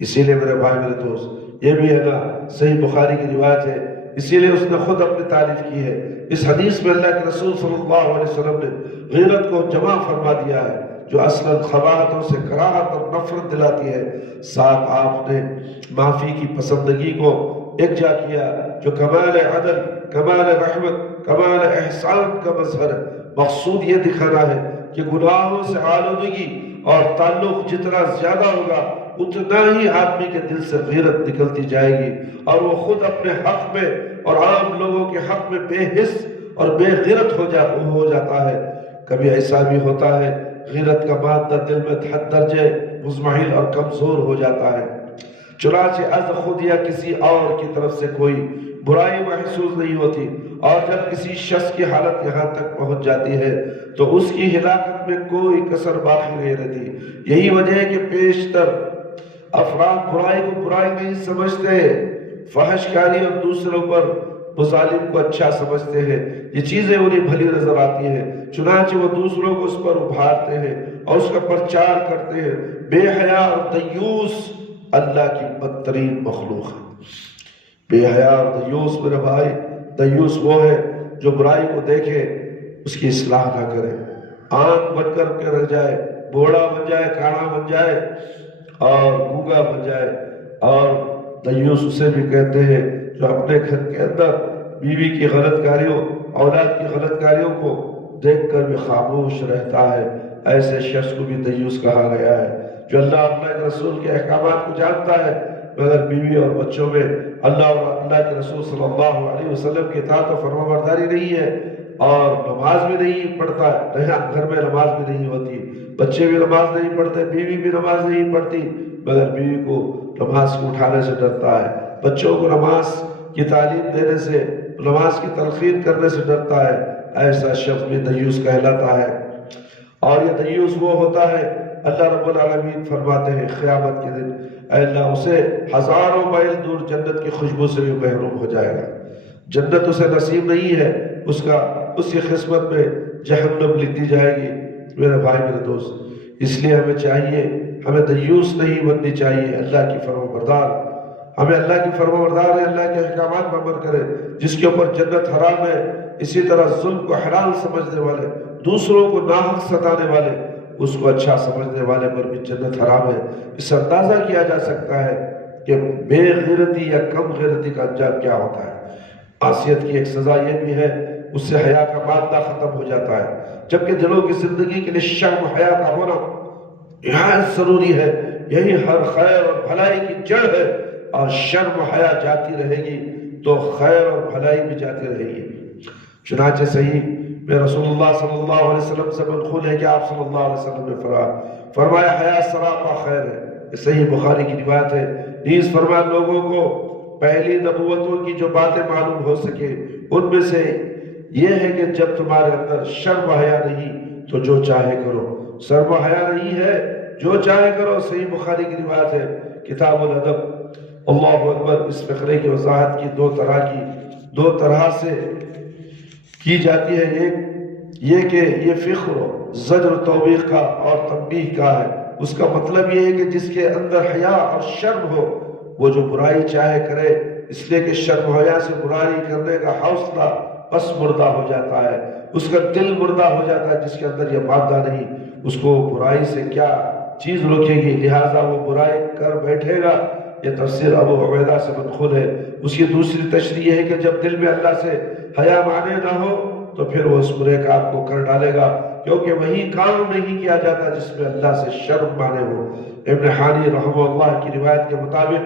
اسی لیے میرے بھائی میرے دوست، یہ بھی ہے نا صحیح بخاری کی روایت ہے، اسی لیے اس نے خود اپنی تعریف کی ہے۔ اس حدیث میں اللہ کے رسول صلی اللہ علیہ وسلم نے غیرت کو جمع فرما دیا ہے جو اصلاً قباحتوں سے کراہت اور نفرت دلاتی ہے، ساتھ آپ نے معافی کی پسندگی کو یکجا کیا جو کمال عدل، کمال رحمت، کمال احسان کا مظہر ہے۔ مقصود یہ دکھانا ہے کہ گناہوں سے آلودگی اور تعلق جتنا زیادہ ہوگا اتنا ہی آدمی کے دل سے غیرت نکلتی جائے گی، اور وہ خود اپنے حق میں اور عام لوگوں کے حق میں بے حس اور بے غیرت ہو جاتا ہے۔ کبھی ایسا بھی ہوتا ہے غیرت کا مادہ دل میں حد درجے مزمحل اور کمزور ہو جاتا ہے، چنانچہ از خود یا کسی اور کی طرف سے کوئی برائی محسوس نہیں ہوتی، اور جب کسی شخص کی حالت یہاں تک پہنچ جاتی ہے تو اس کی ہلاکت میں کوئی کسر باقی نہیں رہتی۔ یہی وجہ ہے کہ پیشتر افراد برائی کو برائی نہیں سمجھتے، فحش کاری اور دوسروں پر مظالم کو اچھا سمجھتے ہیں، یہ چیزیں انہیں بھلی نظر آتی ہیں، چنانچہ وہ دوسروں کو اس پر ابھارتے ہیں اور اس کا پرچار کرتے ہیں۔ بے حیا اور دیوس اللہ کی بدترین مخلوق ہے۔ بے حیا اور دیوس میرے بھائی، دیوس وہ ہے جو برائی کو دیکھے اس کی اصلاح نہ کرے، آنکھ بن کر کے رہ جائے، بوڑھا بن جائے، کانا بن جائے اور گونگا بن جائے۔ اور دیوس اسے بھی کہتے ہیں جو اپنے گھر کے اندر بیوی کی غلط کاریوں، اولاد کی غلط کاریوں کو دیکھ کر بھی خاموش رہتا ہے، ایسے شخص کو بھی دیوس کہا گیا ہے۔ جو اللہ اور اللہ کے رسول کے احکامات کو جانتا ہے مگر بیوی اور بچوں میں اللہ اور اللہ کے رسول صلی اللہ علیہ وسلم کی اطاعت و فرمانبرداری نہیں ہے، اور نماز بھی نہیں پڑھتا ہے، گھر میں نماز بھی نہیں ہوتی، بچے بھی نماز نہیں پڑھتے، بیوی بھی نماز نہیں پڑھتی، مگر بیوی کو نماز کو اٹھانے سے ڈرتا ہے، بچوں کو نماز کی تعلیم دینے سے، نماز کی تلقین کرنے سے ڈرتا ہے، ایسا شخص بھی دیوس کہلاتا ہے۔ اور یہ دیوس وہ ہوتا ہے اللہ رب العالمین فرماتے ہیں قیامت کے دن اے اللہ اسے ہزاروں میل دور جنت کی خوشبو سے بھی محروم ہو جائے گا، جنت اسے نصیب نہیں ہے، اس کی قسمت میں جہنم لکھی جائے گی۔ میرے بھائی میرے دوست، اس لیے ہمیں چاہیے، ہمیں دیوس نہیں بننی چاہیے، اللہ کی فرمانبردار، ہمیں اللہ کی فرمانبردار ہے، اللہ کے احکامات پر عمل کرے۔ جس کے اوپر جنت حرام ہے، اسی طرح ظلم کو حلال سمجھنے والے، دوسروں کو ناحق ستانے والے، اس کو اچھا سمجھنے والے پر بھی جنت حرام ہے۔ اس سے اندازہ کیا جا سکتا ہے کہ بے غیرتی یا کم غیرتی کا انجام کیا ہوتا ہے۔ معصیت کی ایک سزا یہ بھی ہے اس سے حیا کا مادہ ختم ہو جاتا ہے، جبکہ دلوں کی زندگی کے لیے شرم و حیا کا ہونا نہایت ضروری ہے، یہی ہر خیر اور بھلائی کی جڑ ہے، اور شرم و حیا جاتی رہے گی تو خیر اور بھلائی بھی جاتی رہے گی۔ چنانچہ صحیح میں رسول اللہ صلی اللہ علیہ وسلم سے منقول ہے کہ آپ صلی اللہ علیہ وسلم نے فرمایا حیا سراپا خیر ہے، یہ صحیح بخاری کی روایت ہے۔ نیز فرمایا لوگوں کو پہلی نبوتوں کی جو باتیں معلوم ہو سکے ان میں سے یہ ہے کہ جب تمہارے اندر شرم و حیا نہیں تو جو چاہے کرو، شرم و حیا نہیں ہے جو چاہے کرو، صحیح بخاری کی روایت ہے کتاب الادب۔ اللہ اکبر، اس فقرے کی وضاحت کی دو طرح سے کی جاتی ہے، ایک یہ کہ یہ فخر زجر توبیخ کا اور تنبیہ کا ہے، اس کا مطلب یہ ہے کہ جس کے اندر حیا اور شرم ہو وہ جو برائی چاہے کرے، اس لیے کہ شرم و حیا سے برائی کرنے کا حوصلہ بس مردہ ہو جاتا ہے، اس کا دل مردہ ہو جاتا ہے، جس کے اندر یہ مادہ نہیں، اس کو برائی سے کیا چیز روکے گی، لہٰذا وہ برائی کر بیٹھے گا۔ یہ تفسیر ابو عبیدہ سے منقول ہے۔ اس کی دوسری تشریح یہ ہے کہ جب دل میں اللہ سے حیا مانے نہ ہو تو پھر وہ اس برے کام کو کر ڈالے گا، کیونکہ وہی کام نہیں کیا جاتا جس میں اللہ سے شرم مانے ہو۔ ابن حانی رحمہ اللہ کی روایت کے مطابق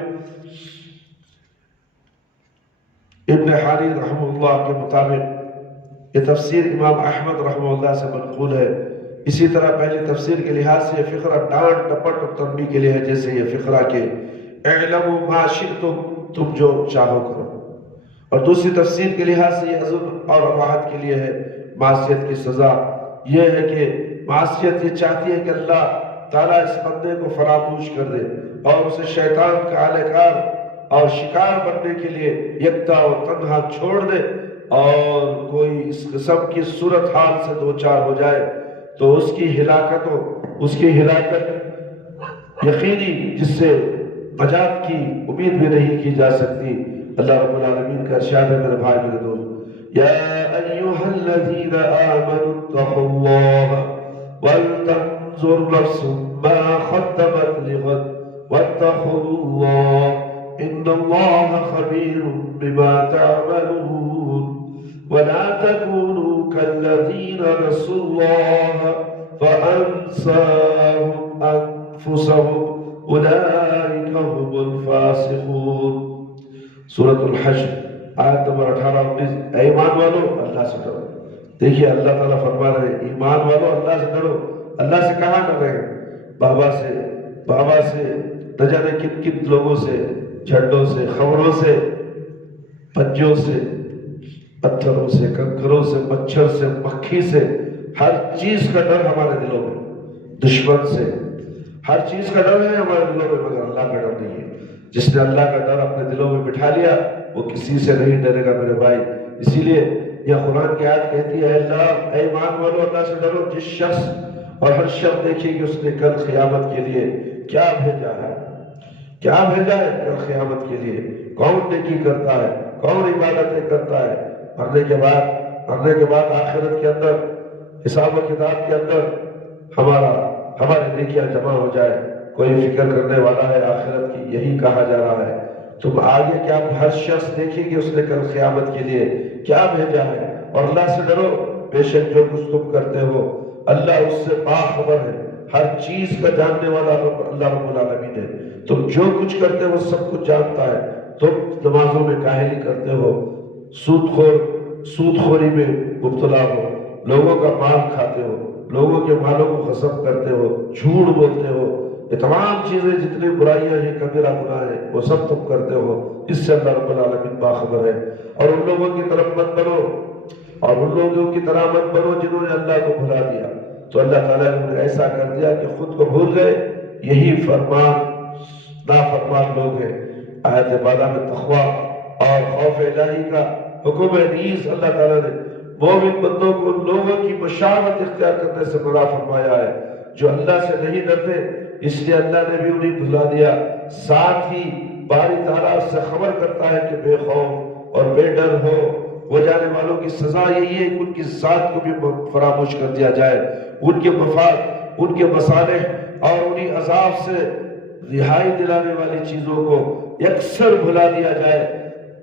یہ تفسیر امام احمد رحمہ اللہ سے منقول ہے۔ اسی طرح پہلی تفسیر کے لحاظ سے یہ فقرہ ڈانٹ ڈپٹ اور تنبیہ کے لیے ہے، جیسے یہ فقرہ کہ اعلموا ما شئتم، تم جو چاہو کرو، اور دوسری تفسیر کے لحاظ سے یہ عزم اور اباحت کے لیے ہے معصیت کی سزا یہ ہے کہ معصیت یہ چاہتی ہے کہ اللہ تعالیٰ اس بندے کو فراموش کر دے اور اسے شیطان کا اہلکار اور شکار بننے کے لیے یکتا اور تنہا چھوڑ دے اور کوئی اس قسم کی صورتحال سے دوچار ہو جائے تو اس کی ہلاکت یقینی جس سے نجات کی امید بھی نہیں کی جا سکتی۔ اللہ رب العالمین کا ارشاد ہے میرے بھائی میرے دوست، یا ایھا الذین آمنوا اتقوا اللہ ولتنظر نفس ما قدمت لغد واتقوا اللہ ان اللہ خبیر بما تعملون ولا تكونوا كالذین نسوا اللہ فانساهم انفسهم اولئک هم الفاسقون۔ سورۃ الحشر آیت نمبر 18-19۔ اے ایمان والو اللہ سے ڈرو۔ دیکھیے اللہ تعالیٰ فرما رہے ہیں ایمان والو اللہ سے ڈرو۔ اللہ سے کہاں ڈر رہے ہیں؟ بابا سے نہ جانے کن کن لوگوں سے، جھنڈوں سے، خبروں سے، پنجوں سے، پتھروں سے، کنکروں سے، مچھر سے، مکھی سے، ہر چیز کا ڈر ہمارے دلوں میں، دشمن سے ہر چیز کا ڈر ہے ہمارے دلوں میں، مگر اللہ کا ڈر نہیں ہے۔ جس نے اللہ کا ڈر اپنے دلوں میں بٹھا لیا وہ کسی سے نہیں ڈرے گا میرے بھائی۔ اسی لیے یہ قرآن کی آیت کہتی ہے اللہ اے ایمان والو اللہ سے ڈرو، جس شخص اور ہر شخص دیکھے کہ اس نے کل قیامت کے لیے کیا بھیجا ہے کل قیامت کے لیے، کون نیکی کرتا ہے، کون عبادتیں کرتا ہے۔ مرنے کے بعد آخرت کے اندر حساب و کتاب کے اندر ہماری نیکیاں جمع ہو جائے۔ کوئی فکر کرنے والا ہے آخرت کی، یہی کہا جا رہا ہے۔ تم آگے کیا ہر شخص دیکھیں کہ اس نے کل قیامت کے لیے کیا بھیجا ہے، اور اللہ سے ڈرو بے شک جو کچھ تم کرتے ہو اللہ اس سے باخبر ہے، ہر چیز کا جاننے والا اللہ رب العالمین ہے۔ تم جو کچھ کرتے ہو سب کچھ جانتا ہے۔ تم نمازوں میں کاہلی کرتے ہو، سود خوری میں مبتلا ہو، لوگوں کا مال کھاتے ہو، لوگوں کے مالوں کو غصب کرتے ہو، جھوٹ بولتے ہو، یہ تمام چیزیں جتنی برائیاں ہیں کبیرہ گناہ ہے وہ سب تم کرتے ہو، اس سے اللہ رب العالمین باخبر ہے۔ اور ان لوگوں کی طرف مت بنو، اور ان لوگوں کی طرح مت بنو جنہوں نے اللہ کو بھلا دیا۔ تو اللہ تعالیٰ نے ایسا کر دیا کہ خود کو بھول گئے، یہی نافرمان لوگ ہیں۔ آیت بالا میں تقویٰ اور خوف الہی کا حکم نیز اللہ تعالیٰ نے مومن بندوں کو ان لوگوں کی مشابہت اختیار کرنے سے منع فرمایا ہے جو اللہ سے نہیں ڈرتے، اس لیے اللہ نے بھی انہیں بھلا دیا۔ ساتھ ہی باری تعالیٰ اس سے خبر کرتا ہے کہ بے خوف اور بے ڈر ہو جانے والوں کی سزا یہی ہے کہ ان کی ذات کو بھی فراموش کر دیا جائے، ان کے مفاد، ان کے مصالح اور انہیں عذاب سے رہائی دلانے والی چیزوں کو یکسر بھلا دیا جائے،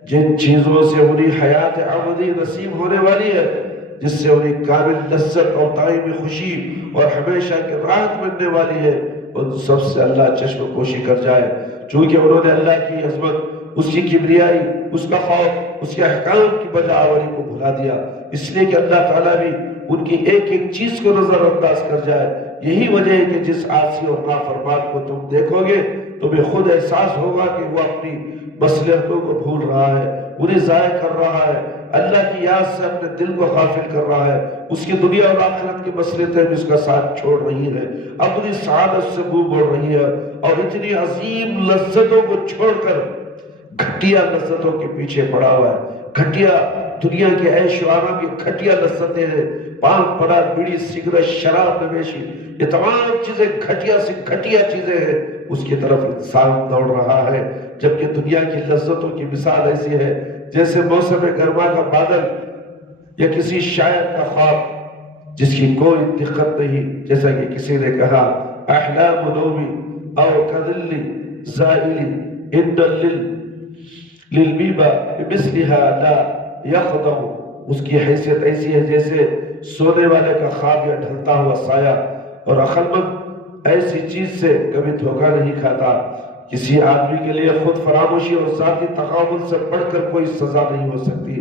جن چیزوں سے انہیں حیات ابدی نصیب ہونے والی ہے، جس سے انہیں کامل لذت اور دائمی خوشی اور ہمیشہ کی راحت ملنے والی ہے، ان سب سے اللہ چشم پوشی کر جائے۔ چونکہ انہوں نے اللہ کی عظمت، اس کی کبریائی، اس کا خوف، اس کے احکام کی بجا آوری کو بھلا دیا، اس لیے کہ اللہ تعالیٰ بھی ان کی ایک ایک چیز کو نظر انداز کر جائے۔ یہی وجہ ہے کہ جس عاصی اور نافرمان کو تم دیکھو گے تمہیں خود احساس ہوگا کہ وہ اپنی مصلحتوں کو بھول رہا ہے، انہیں ضائع کر رہا ہے، اللہ کی یاد سے اپنے دل کو غافل کر رہا ہے، اس کی دنیا اور آخرت کی مصلحتیں بھی اس کا ساتھ چھوڑ رہی ہے، اپنی سعادت سے منہ موڑ رہی ہے، اور اتنی عظیم لذتوں کو چھوڑ کر گھٹیا لذتوں کے پیچھے پڑا ہوا ہے۔ گھٹیا دنیا کے عیش و آرام کی گھٹیا لذتیں ہیں، پان پرا، بیڑی، سگریٹ، شراب نوشی، یہ تمام چیزیں گھٹیا سے گھٹیا چیزیں ہیں، اس کی طرف انسان دوڑ رہا ہے۔ جبکہ دنیا کی لذتوں کی مثال ایسی ہے جیسے موسم گرما کا بادل یا کسی شاعر کا خواب جس کی کوئی دقت نہیں، جیسا کہ کسی نے کہا احلام نومی او کذل زائل ان للبیبا بمثلها لا یخضع، اس کی حیثیت ایسی ہے جیسے سونے والے کا خواب یا ڈھلتا ہوا سایہ، اور عقلمند ایسی چیز سے کبھی دھوکہ نہیں کھاتا۔ کسی آدمی کے لیے خود فراموشی اور ذاتی تغافل سے بڑھ کر کوئی سزا نہیں ہو سکتی۔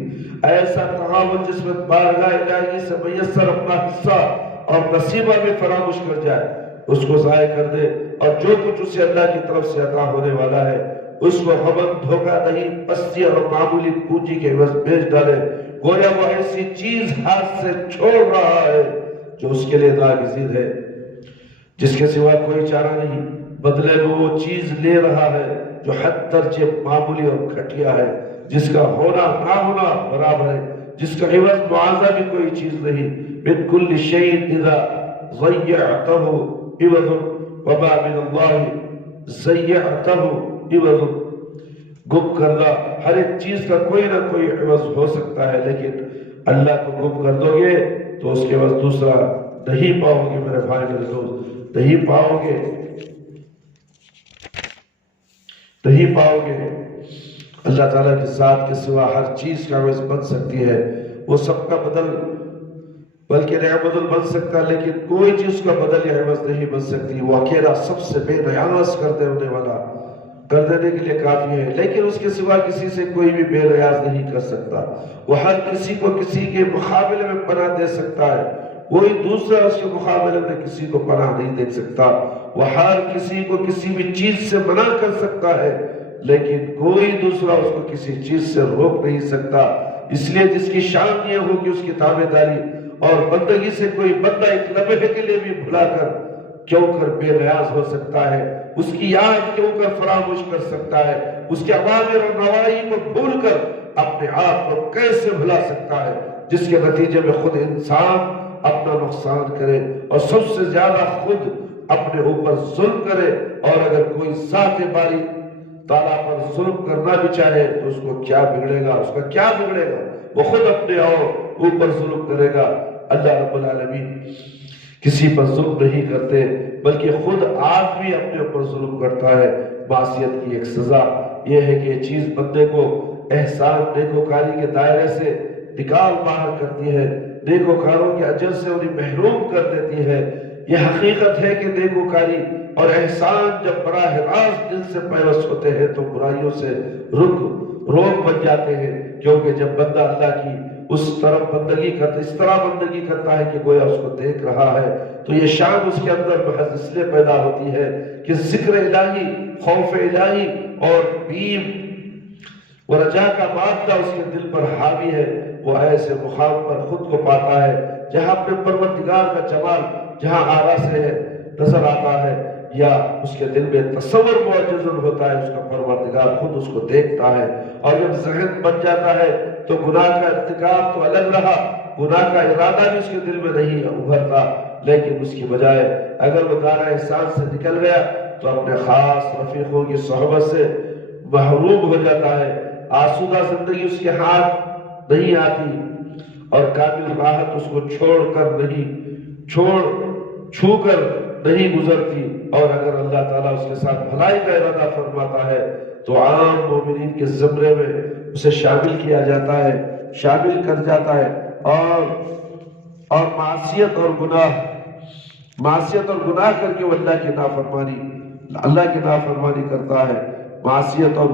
ایسا تغافل جس میں بارگاہ الہی سے میسر اپنا حصہ اور نصیبہ میں فراموش کر جائے، اس کو ضائع کر دے، اور جو کچھ اسے اللہ کی طرف سے عطا ہونے والا ہے اس کو غبن دھوکہ نہیں پستی اور معمولی پونجی کے عوض بیچ ڈالے، گویا وہ ایسی چیز ہاتھ سے چھوڑ رہا ہے جو اس کے لیے ناگزیر ہے، جس کے سوا کوئی چارہ نہیں، بدلے میں وہ چیز لے رہا ہے جو حد درجے معمولی اور گھٹیا ہے، جس کا ہونا نہ ہونا برابر ہے، جس کا عوض معاوضہ بھی کوئی چیز نہیں۔ من کل شیء اذا ضیعته عوض وما من اللہ ضیعته عوض، گم کردہ ہر ایک چیز کا کوئی نہ کوئی عوض ہو سکتا ہے، لیکن اللہ کو گم کر دو گے تو اس کے عوض دوسرا نہیں پاؤ گے میرے بھائی میرے دوست، نہیں پاؤ گے، نہیں پاؤ گے۔ اللہ تعالیٰ کی ذات کے سوا ہر چیز کا عوض بن سکتی ہے، وہ سب کا بدل بلکہ نیا بدل بن سکتا ہے، لیکن کوئی چیز کا بدل یا عوض نہیں بن سکتی۔ وہ اکیلا سب سے بے نیاز کر دینے والا، کر دینے کے لیے کافی ہے، لیکن اس کے سوا کسی سے کوئی بھی بے نیاز نہیں کر سکتا۔ وہ ہر کسی کو کسی کے مقابلے میں پناہ دے سکتا ہے، کوئی دوسرا اس کے مقابلے میں کسی کو پناہ نہیں دے سکتا۔ وہ ہر کسی کو کسی بھی چیز سے منع کر سکتا ہے، لیکن کوئی دوسرا اس کو کسی چیز سے روک نہیں سکتا۔ اس لیے جس کی شان یہ ہو کہ اس کی تابعداری اور بندگی سے کوئی بندہ ایک لمحے کے لیے بھی بھلا کر کیوں کر بے نیاز ہو سکتا ہے، اس کی یاد کیوں کر فراموش کر سکتا ہے، اس کے اوامر اور نواہی کو بھول کر اپنے آپ کو کیسے بھلا سکتا ہے، جس کے نتیجے میں خود انسان اپنا نقصان کرے اور سب سے زیادہ خود اپنے اوپر ظلم کرے، اور اگر کوئی ذات باری تعالیٰ پر ظلم کرنا بھی چاہے تو اس کو کیا بگڑے گا، اس کا کیا بگڑے گا، وہ خود اپنے اور اوپر ظلم کرے گا۔ اللہ رب العالمین کسی پر ظلم نہیں کرتے، بلکہ خود آدمی اپنے اوپر ظلم کرتا ہے۔ معصیت کی ایک سزا یہ ہے کہ یہ چیز بندے کو احسان نیکوکاری کے دائرے سے نکال باہر کرتی ہے، نیکوکاروں کے اجر سے انہیں محروم کر دیتی ہے۔ یہ حقیقت ہے کہ نیکوکاری اور احسان جب براہ راست دل سے پیوست ہوتے ہیں تو برائیوں سے روک بن جاتے ہیں، کیونکہ جب بندہ اللہ کی اس طرف بندگی کرتا، اس طرح بندگی کرتا ہے کہ گویا اس کو دیکھ رہا ہے، تو یہ شان اس کے اندر محض اس لیے پیدا ہوتی ہے کہ ذکر الہی، خوف الہی اور بیم و رجا کا مادہ اس کے دل پر حاوی ہے۔ وہ ایسے مقام پر خود کو پاتا ہے جہاں اپنے پروردگار کا جمال جہاں آرا سے نظر آتا ہے، یا اس کے دل میں تصور معجز ہوتا ہے، اس کا پروردگار خود اس کو دیکھتا ہے۔ اور جب ذہن بن جاتا ہے تو گناہ کا ارتکاب تو الگ رہا، گناہ کا ارادہ بھی اس کے دل میں نہیں ابھرتا، لیکن اس کی بجائے اگر وہ دائرہ احسان سے نکل گیا تو اپنے خاص رفیقوں کی صحبت سے محروم ہو جاتا ہے، آسودہ زندگی اس کے ہاتھ نہیں آتی، اور کامل راحت اس کو چھو کر نہیں گزرتی۔ اور اگر اللہ تعالیٰ اس کے ساتھ بھلائی کا ارادہ فرماتا ہے تو عام مومنین کے زمرے میں اسے شامل کیا جاتا ہے، شامل کر جاتا ہے، اور معصیت اور گناہ کر کے وہ اللہ کی نافرمانی کرتا ہے۔ معصیت اور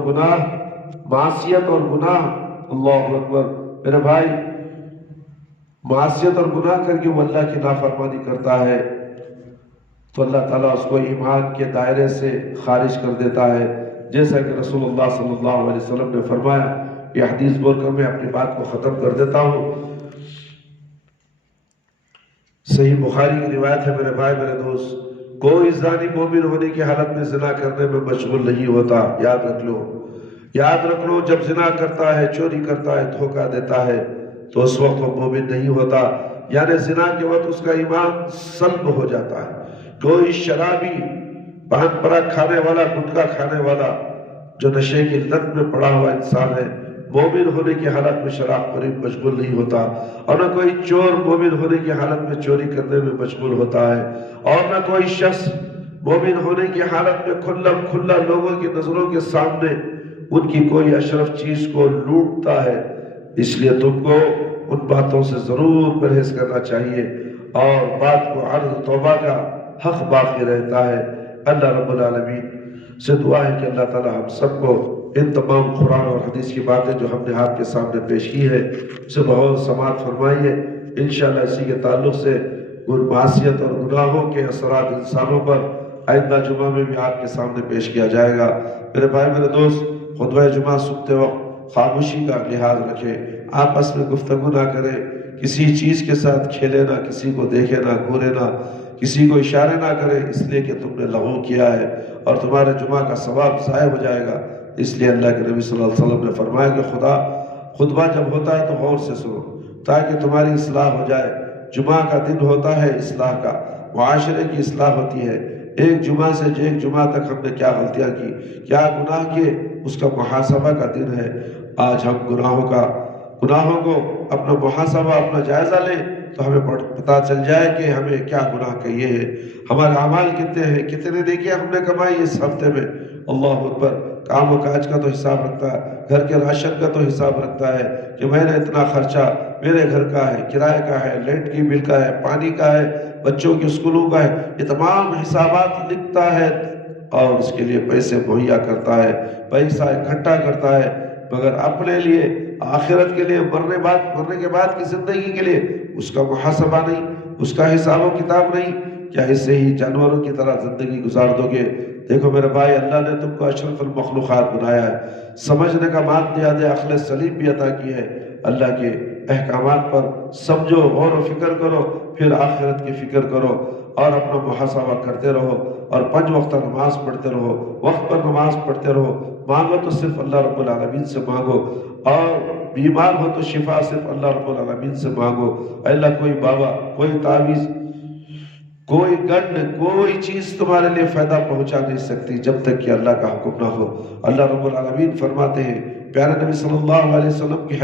گناہ اللہ اکبر میرے بھائی، معصیت اور گناہ کر کے وہ اللہ کی نافرمانی کرتا ہے تو اللہ تعالیٰ اس کو ایمان کے دائرے سے خارج کر دیتا ہے، جیسا کہ رسول اللہ صلی اللہ علیہ وسلم نے فرمایا۔ یہ حدیث بول کر میں اپنی بات کو ختم کر دیتا ہوں۔ صحیح بخاری کی روایت ہے میرے بھائی میرے دوست، کوئی زانی مومن ہونے کی حالت میں زنا کرنے میں مشغول نہیں ہوتا۔ یاد رکھ لو جب زنا کرتا ہے، چوری کرتا ہے، دھوکہ دیتا ہے تو اس وقت وہ مومن نہیں ہوتا، یعنی زنا کے وقت اس کا ایمان سلب ہو جاتا ہے۔ کوئی شرابی، پان پراگ کھانے والا، گٹکا کھانے والا جو نشے کی لت میں پڑا ہوا انسان ہے، مومن ہونے کی حالت میں شراب خوری مشغول نہیں ہوتا، اور نہ کوئی چور مومن ہونے کی حالت میں چوری کرنے میں مشغول ہوتا ہے، اور نہ کوئی شخص مومن ہونے کی حالت میں کھلا لوگوں کی نظروں کے سامنے ان کی کوئی اشرف چیز کو لوٹتا ہے۔ اس لیے تم کو ان باتوں سے ضرور پرہیز کرنا چاہیے، اور بات کو عرض توبہ کا حق باقی رہتا ہے۔ اللہ رب العالمین سے دعا ہے کہ اللہ تعالی ہم سب کو ان تمام قرآن اور حدیث کی باتیں جو ہم نے آپ کے سامنے پیش کی ہے اسے بہت سماعت فرمائیے۔ انشاءاللہ اسی کے تعلق سے معصیت اور گناہوں کے اثرات انسانوں پر آئندہ جمعہ میں بھی آپ کے سامنے پیش کیا جائے گا۔ میرے بھائی میرے دوست، خطبہ جمعہ سنتے وقت خاموشی کا لحاظ رکھیں، آپس میں گفتگو نہ کریں، کسی چیز کے ساتھ کھیلے نہ، کسی کو دیکھے نہ، گھورے نہ، کسی کو اشارے نہ کرے، اس لیے کہ تم نے لغو کیا ہے اور تمہارے جمعہ کا ثواب ضائع ہو جائے گا۔ اس لیے اللہ کے نبی صلی اللہ علیہ وسلم نے فرمایا کہ خطبہ جب ہوتا ہے تو غور سے سنو تاکہ تمہاری اصلاح ہو جائے۔ جمعہ کا دن ہوتا ہے اصلاح کا، معاشرے کی اصلاح ہوتی ہے۔ ایک جمعہ سے ایک جمعہ تک ہم نے کیا غلطیاں کی، کیا گناہ کیے، اس کا محاسبہ کا دن ہے۔ آج ہم گناہوں کو اپنا محاسبہ، اپنا جائزہ لیں تو ہمیں پتہ چل جائے کہ ہمیں کیا گناہ کیے ہیں، ہمارے اعمال کتنے ہیں، کتنے نیکیاں ہم نے کمائی اس ہفتے میں۔ اللہ اکبر۔ کام و کاج کا تو حساب رکھتا ہے، گھر کے راشن کا تو حساب رکھتا ہے کہ میں نے اتنا خرچہ میرے گھر کا ہے، کرائے کا ہے، لائٹ کی بل کا ہے، پانی کا ہے، بچوں کے اسکولوں کا ہے، یہ تمام حسابات لکھتا ہے اور اس کے لیے پیسے مہیا کرتا ہے، پیسہ اکٹھا کرتا ہے، مگر اپنے لیے، آخرت کے لیے، مرنے کے بعد کی زندگی کے لیے اس کا محاسبہ نہیں، اس کا حساب و کتاب نہیں۔ کیا اسے ہی جانوروں کی طرح زندگی گزار دو گے؟ دیکھو میرے بھائی، اللہ نے تم کو اشرف المخلوقات بنایا ہے، سمجھنے کا مادہ دے، عقل سلیم بھی عطا کی ہے۔ اللہ کے احکامات پر سمجھو، غور و فکر کرو، پھر آخرت کی فکر کرو اور اپنا محاسبہ کرتے رہو اور 5 وقت نماز پڑھتے رہو، وقت پر نماز پڑھتے رہو۔ مانگو تو صرف اللہ رب العالمین سے مانگو، اور بیمار ہو تو شفا صرف اللہ رب العالمین سے مانگو۔ اے اللہ، کوئی بابا، کوئی تعویذ، کوئی گنڈ، کوئی چیز تمہارے لیے فائدہ پہنچا نہیں سکتی جب تک کہ اللہ کا حکم نہ ہو۔ اللہ رب العالمین فرماتے ہیں، پیارے نبی صلی اللہ علیہ وسلم کی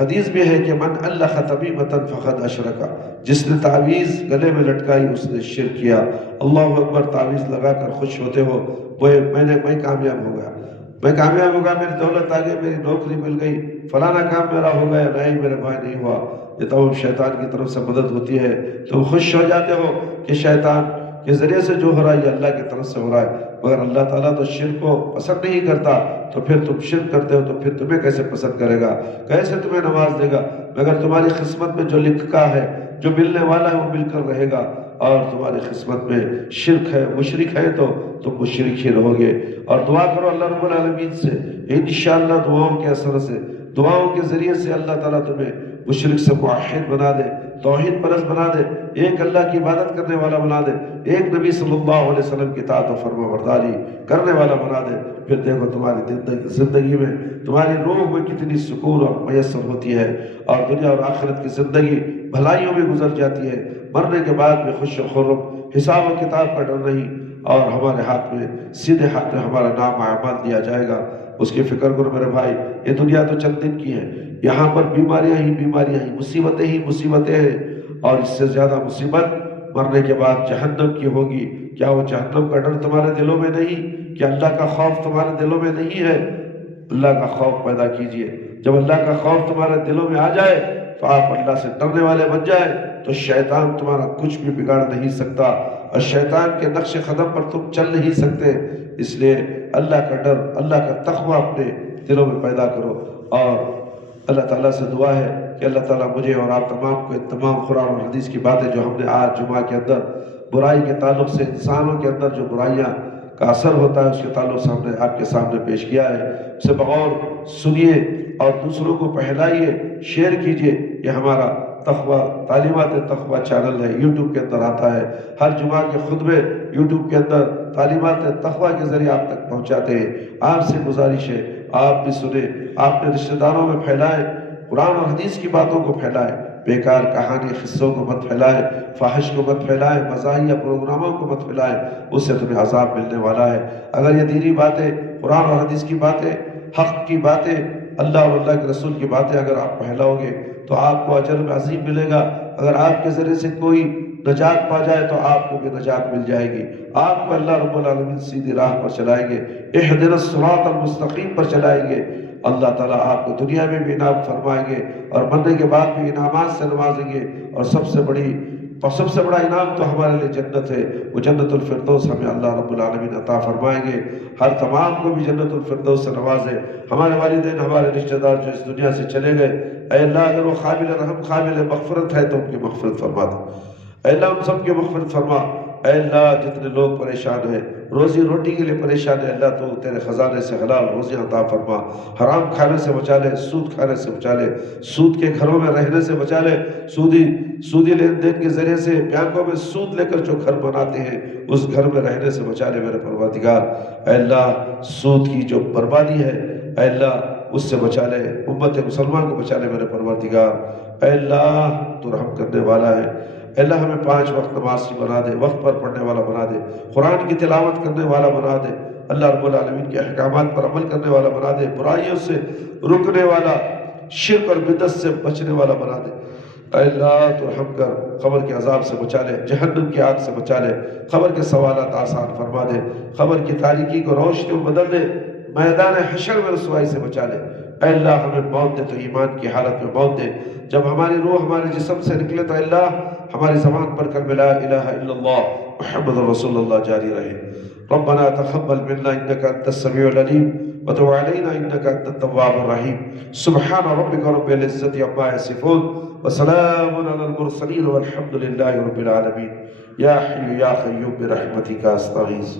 حدیث بھی ہے کہ من الخ تمیمۃ فقد اشرک، جس نے تعویذ گلے میں لٹکائی اس نے شرک کیا۔ اللہ اکبر۔ تعویذ لگا کر خوش ہوتے ہو، میں کامیاب ہو گیا، میری دولت آ گئی، میری نوکری مل گئی، فلانا کام میرا ہو گیا۔ نہیں میرے بھائی، نہیں ہوا۔ یہ تمام شیطان کی طرف سے مدد ہوتی ہے۔ تم خوش ہو جاتے ہو کہ شیطان کے ذریعے سے جو ہو رہا ہے یہ اللہ کی طرف سے ہو رہا ہے، مگر اللہ تعالیٰ تو شرک کو پسند نہیں کرتا، تو پھر تم شرک کرتے ہو تو پھر تمہیں کیسے پسند کرے گا، کیسے تمہیں نواز دے گا؟ مگر تمہاری قسمت میں جو لکھا ہے، جو ملنے والا ہے وہ مل کر رہے گا، اور تمہاری قسمت میں شرک ہے، مشرک ہے تو تم مشرک ہی رہو گے۔ اور دعا کرو اللہ رب العالمین سے، انشاءاللہ دعاؤں کے اثر سے، دعاؤں کے ذریعے سے اللہ تعالیٰ تمہیں مشرک سے موحد بنا دے، توحید پرست بنا دے، ایک اللہ کی عبادت کرنے والا بنا دے، ایک نبی صلی اللہ علیہ وسلم کی اطاعت و فرما برداری کرنے والا بنا دے۔ پھر دیکھو تمہاری زندگی میں، تمہاری روح میں کتنی سکون اور میسر ہوتی ہے، اور دنیا اور آخرت کی زندگی بھلائیوں میں گزر جاتی ہے، مرنے کے بعد میں خوش و خرم، حساب و کتاب کا ڈر نہیں، اور ہمارے ہاتھ میں، سیدھے ہاتھ میں ہمارا نام اعمال دیا جائے گا۔ اس کی فکر کرو میرے بھائی، یہ دنیا تو چند دن کی ہے، یہاں پر بیماریاں ہی مصیبتیں ہی مصیبتیں ہیں، اور اس سے زیادہ مصیبت مرنے کے بعد جہنم کی ہوگی۔ کیا وہ جہنم کا ڈر تمہارے دلوں میں نہیں؟ کیا اللہ کا خوف تمہارے دلوں میں نہیں ہے؟ اللہ کا خوف پیدا کیجئے۔ جب اللہ کا خوف تمہارے دلوں میں آ جائے تو آپ اللہ سے ڈرنے والے بن جائیں، تو شیطان تمہارا کچھ بھی بگاڑ نہیں سکتا، اور شیطان کے نقش قدم پر تم چل نہیں سکتے۔ اس لیے اللہ کا ڈر، اللہ کا تقوی اپنے دلوں میں پیدا کرو، اور اللہ تعالیٰ سے دعا ہے کہ اللہ تعالیٰ مجھے اور آپ تمام کو تمام قرآن اور حدیث کی باتیں جو ہم نے آج جمعہ کے اندر برائی کے تعلق سے، انسانوں کے اندر جو برائیاں کا اثر ہوتا ہے اس کے تعلق سے ہم نے آپ کے سامنے پیش کیا ہے، اسے بغور سنیے اور دوسروں کو پھیلائیے، شیئر کیجئے۔ یہ ہمارا تقوی تعلیمات تقوی چینل ہے، یوٹیوب کے اندر آتا ہے، ہر جمعہ کے خطبے یوٹیوب کے اندر تعلیمات تقوی کے ذریعے آپ تک پہنچاتے ہیں۔ آپ سے گزارش ہے آپ بھی سنیں، آپ نے رشتہ داروں میں پھیلائیں، قرآن اور حدیث کی باتوں کو پھیلائیں، بیکار کہانی قصوں کو مت پھیلائیں، فحش کو مت پھیلائیں، مزاحیہ پروگراموں کو مت پھیلائیں، اس سے تمہیں عذاب ملنے والا ہے۔ اگر یہ دینی باتیں، قرآن اور حدیث کی باتیں، حق کی باتیں، اللہ اور اللہ کے رسول کی باتیں اگر آپ پھیلاؤ گے تو آپ کو اجر عظیم ملے گا۔ اگر آپ کے ذریعے سے کوئی نجات پا جائے تو آپ کو بھی نجات مل جائے گی، آپ کو اللہ رب العالمین سیدھی راہ پر چلائیں گے، اہدنا الصراط المستقیم پر چلائیں گے۔ اللہ تعالیٰ آپ کو دنیا میں بھی انعام فرمائیں گے اور مرنے کے بعد بھی انعامات سے نوازیں گے، اور سب سے بڑا انعام تو ہمارے لیے جنت ہے، وہ جنت الفردوس ہمیں اللہ رب العالمین عطا فرمائیں گے۔ ہر تمام کو بھی جنت الفردوس سے نوازے۔ ہمارے والدین، ہمارے رشتہ دار جو اس دنیا سے چلے گئے، اے اللہ اگر وہ قابل رحم قابل مغفرت ہے تو ان کی مغفرت فرما دے، اے اللہ ان سب کی مغفرت فرما، اے اللہ جتنے لوگ پریشان ہیں، روزی روٹی کے لیے پریشان ہے، اللہ تو تیرے خزانے سے حلال روزیاں عطا فرما، حرام کھانے سے بچا لے، سود کھانے سے بچا لے، سود کے گھروں میں رہنے سے بچا لے، سودی لین دین کے ذریعے سے بینکوں میں سود لے کر جو گھر بناتے ہیں اس گھر میں رہنے سے بچا لے میرے پروردگار۔ اے اللہ سود کی جو بربادی ہے اے اللہ اس سے بچا لے، امت مسلمان کو بچا لے میرے پروردگار۔ اے اللہ تو رحم کرنے والا ہے، اے اللہ ہمیں 5 وقت نماز کی بنا دے، وقت پر پڑھنے والا بنا دے، قرآن کی تلاوت کرنے والا بنا دے، اللہ رب العالمین کے احکامات پر عمل کرنے والا بنا دے، برائیوں سے رکنے والا، شرک اور بدعت سے بچنے والا بنا دے۔ اے اللہ تو رحم کر، قبر کے عذاب سے بچا لے، جہنم کی آگ سے بچا لے، قبر کے سوالات آسان فرما دے، قبر کی تاریکی کو روشنی میں بدل دے، میدان حشر میں رسوائی سے بچا لے۔ اے اللہ ہمیں موت دے تو ایمان کی حالت میں موت دے، جب ہماری روح ہمارے جسم سے نکلے تو اللہ ہماری زبان پر کلمہ لا الہ الا اللہ محمد رسول اللہ جاری رہے۔ ربنا تقبل منا انك انت السميع العليم وتب علينا انك انت التواب الرحيم سبحان ربك رب العزة عما يصفون وسلام على المرسلين والحمد لله رب العالمين۔ یا حی یا قیوم برحمتک استغیث۔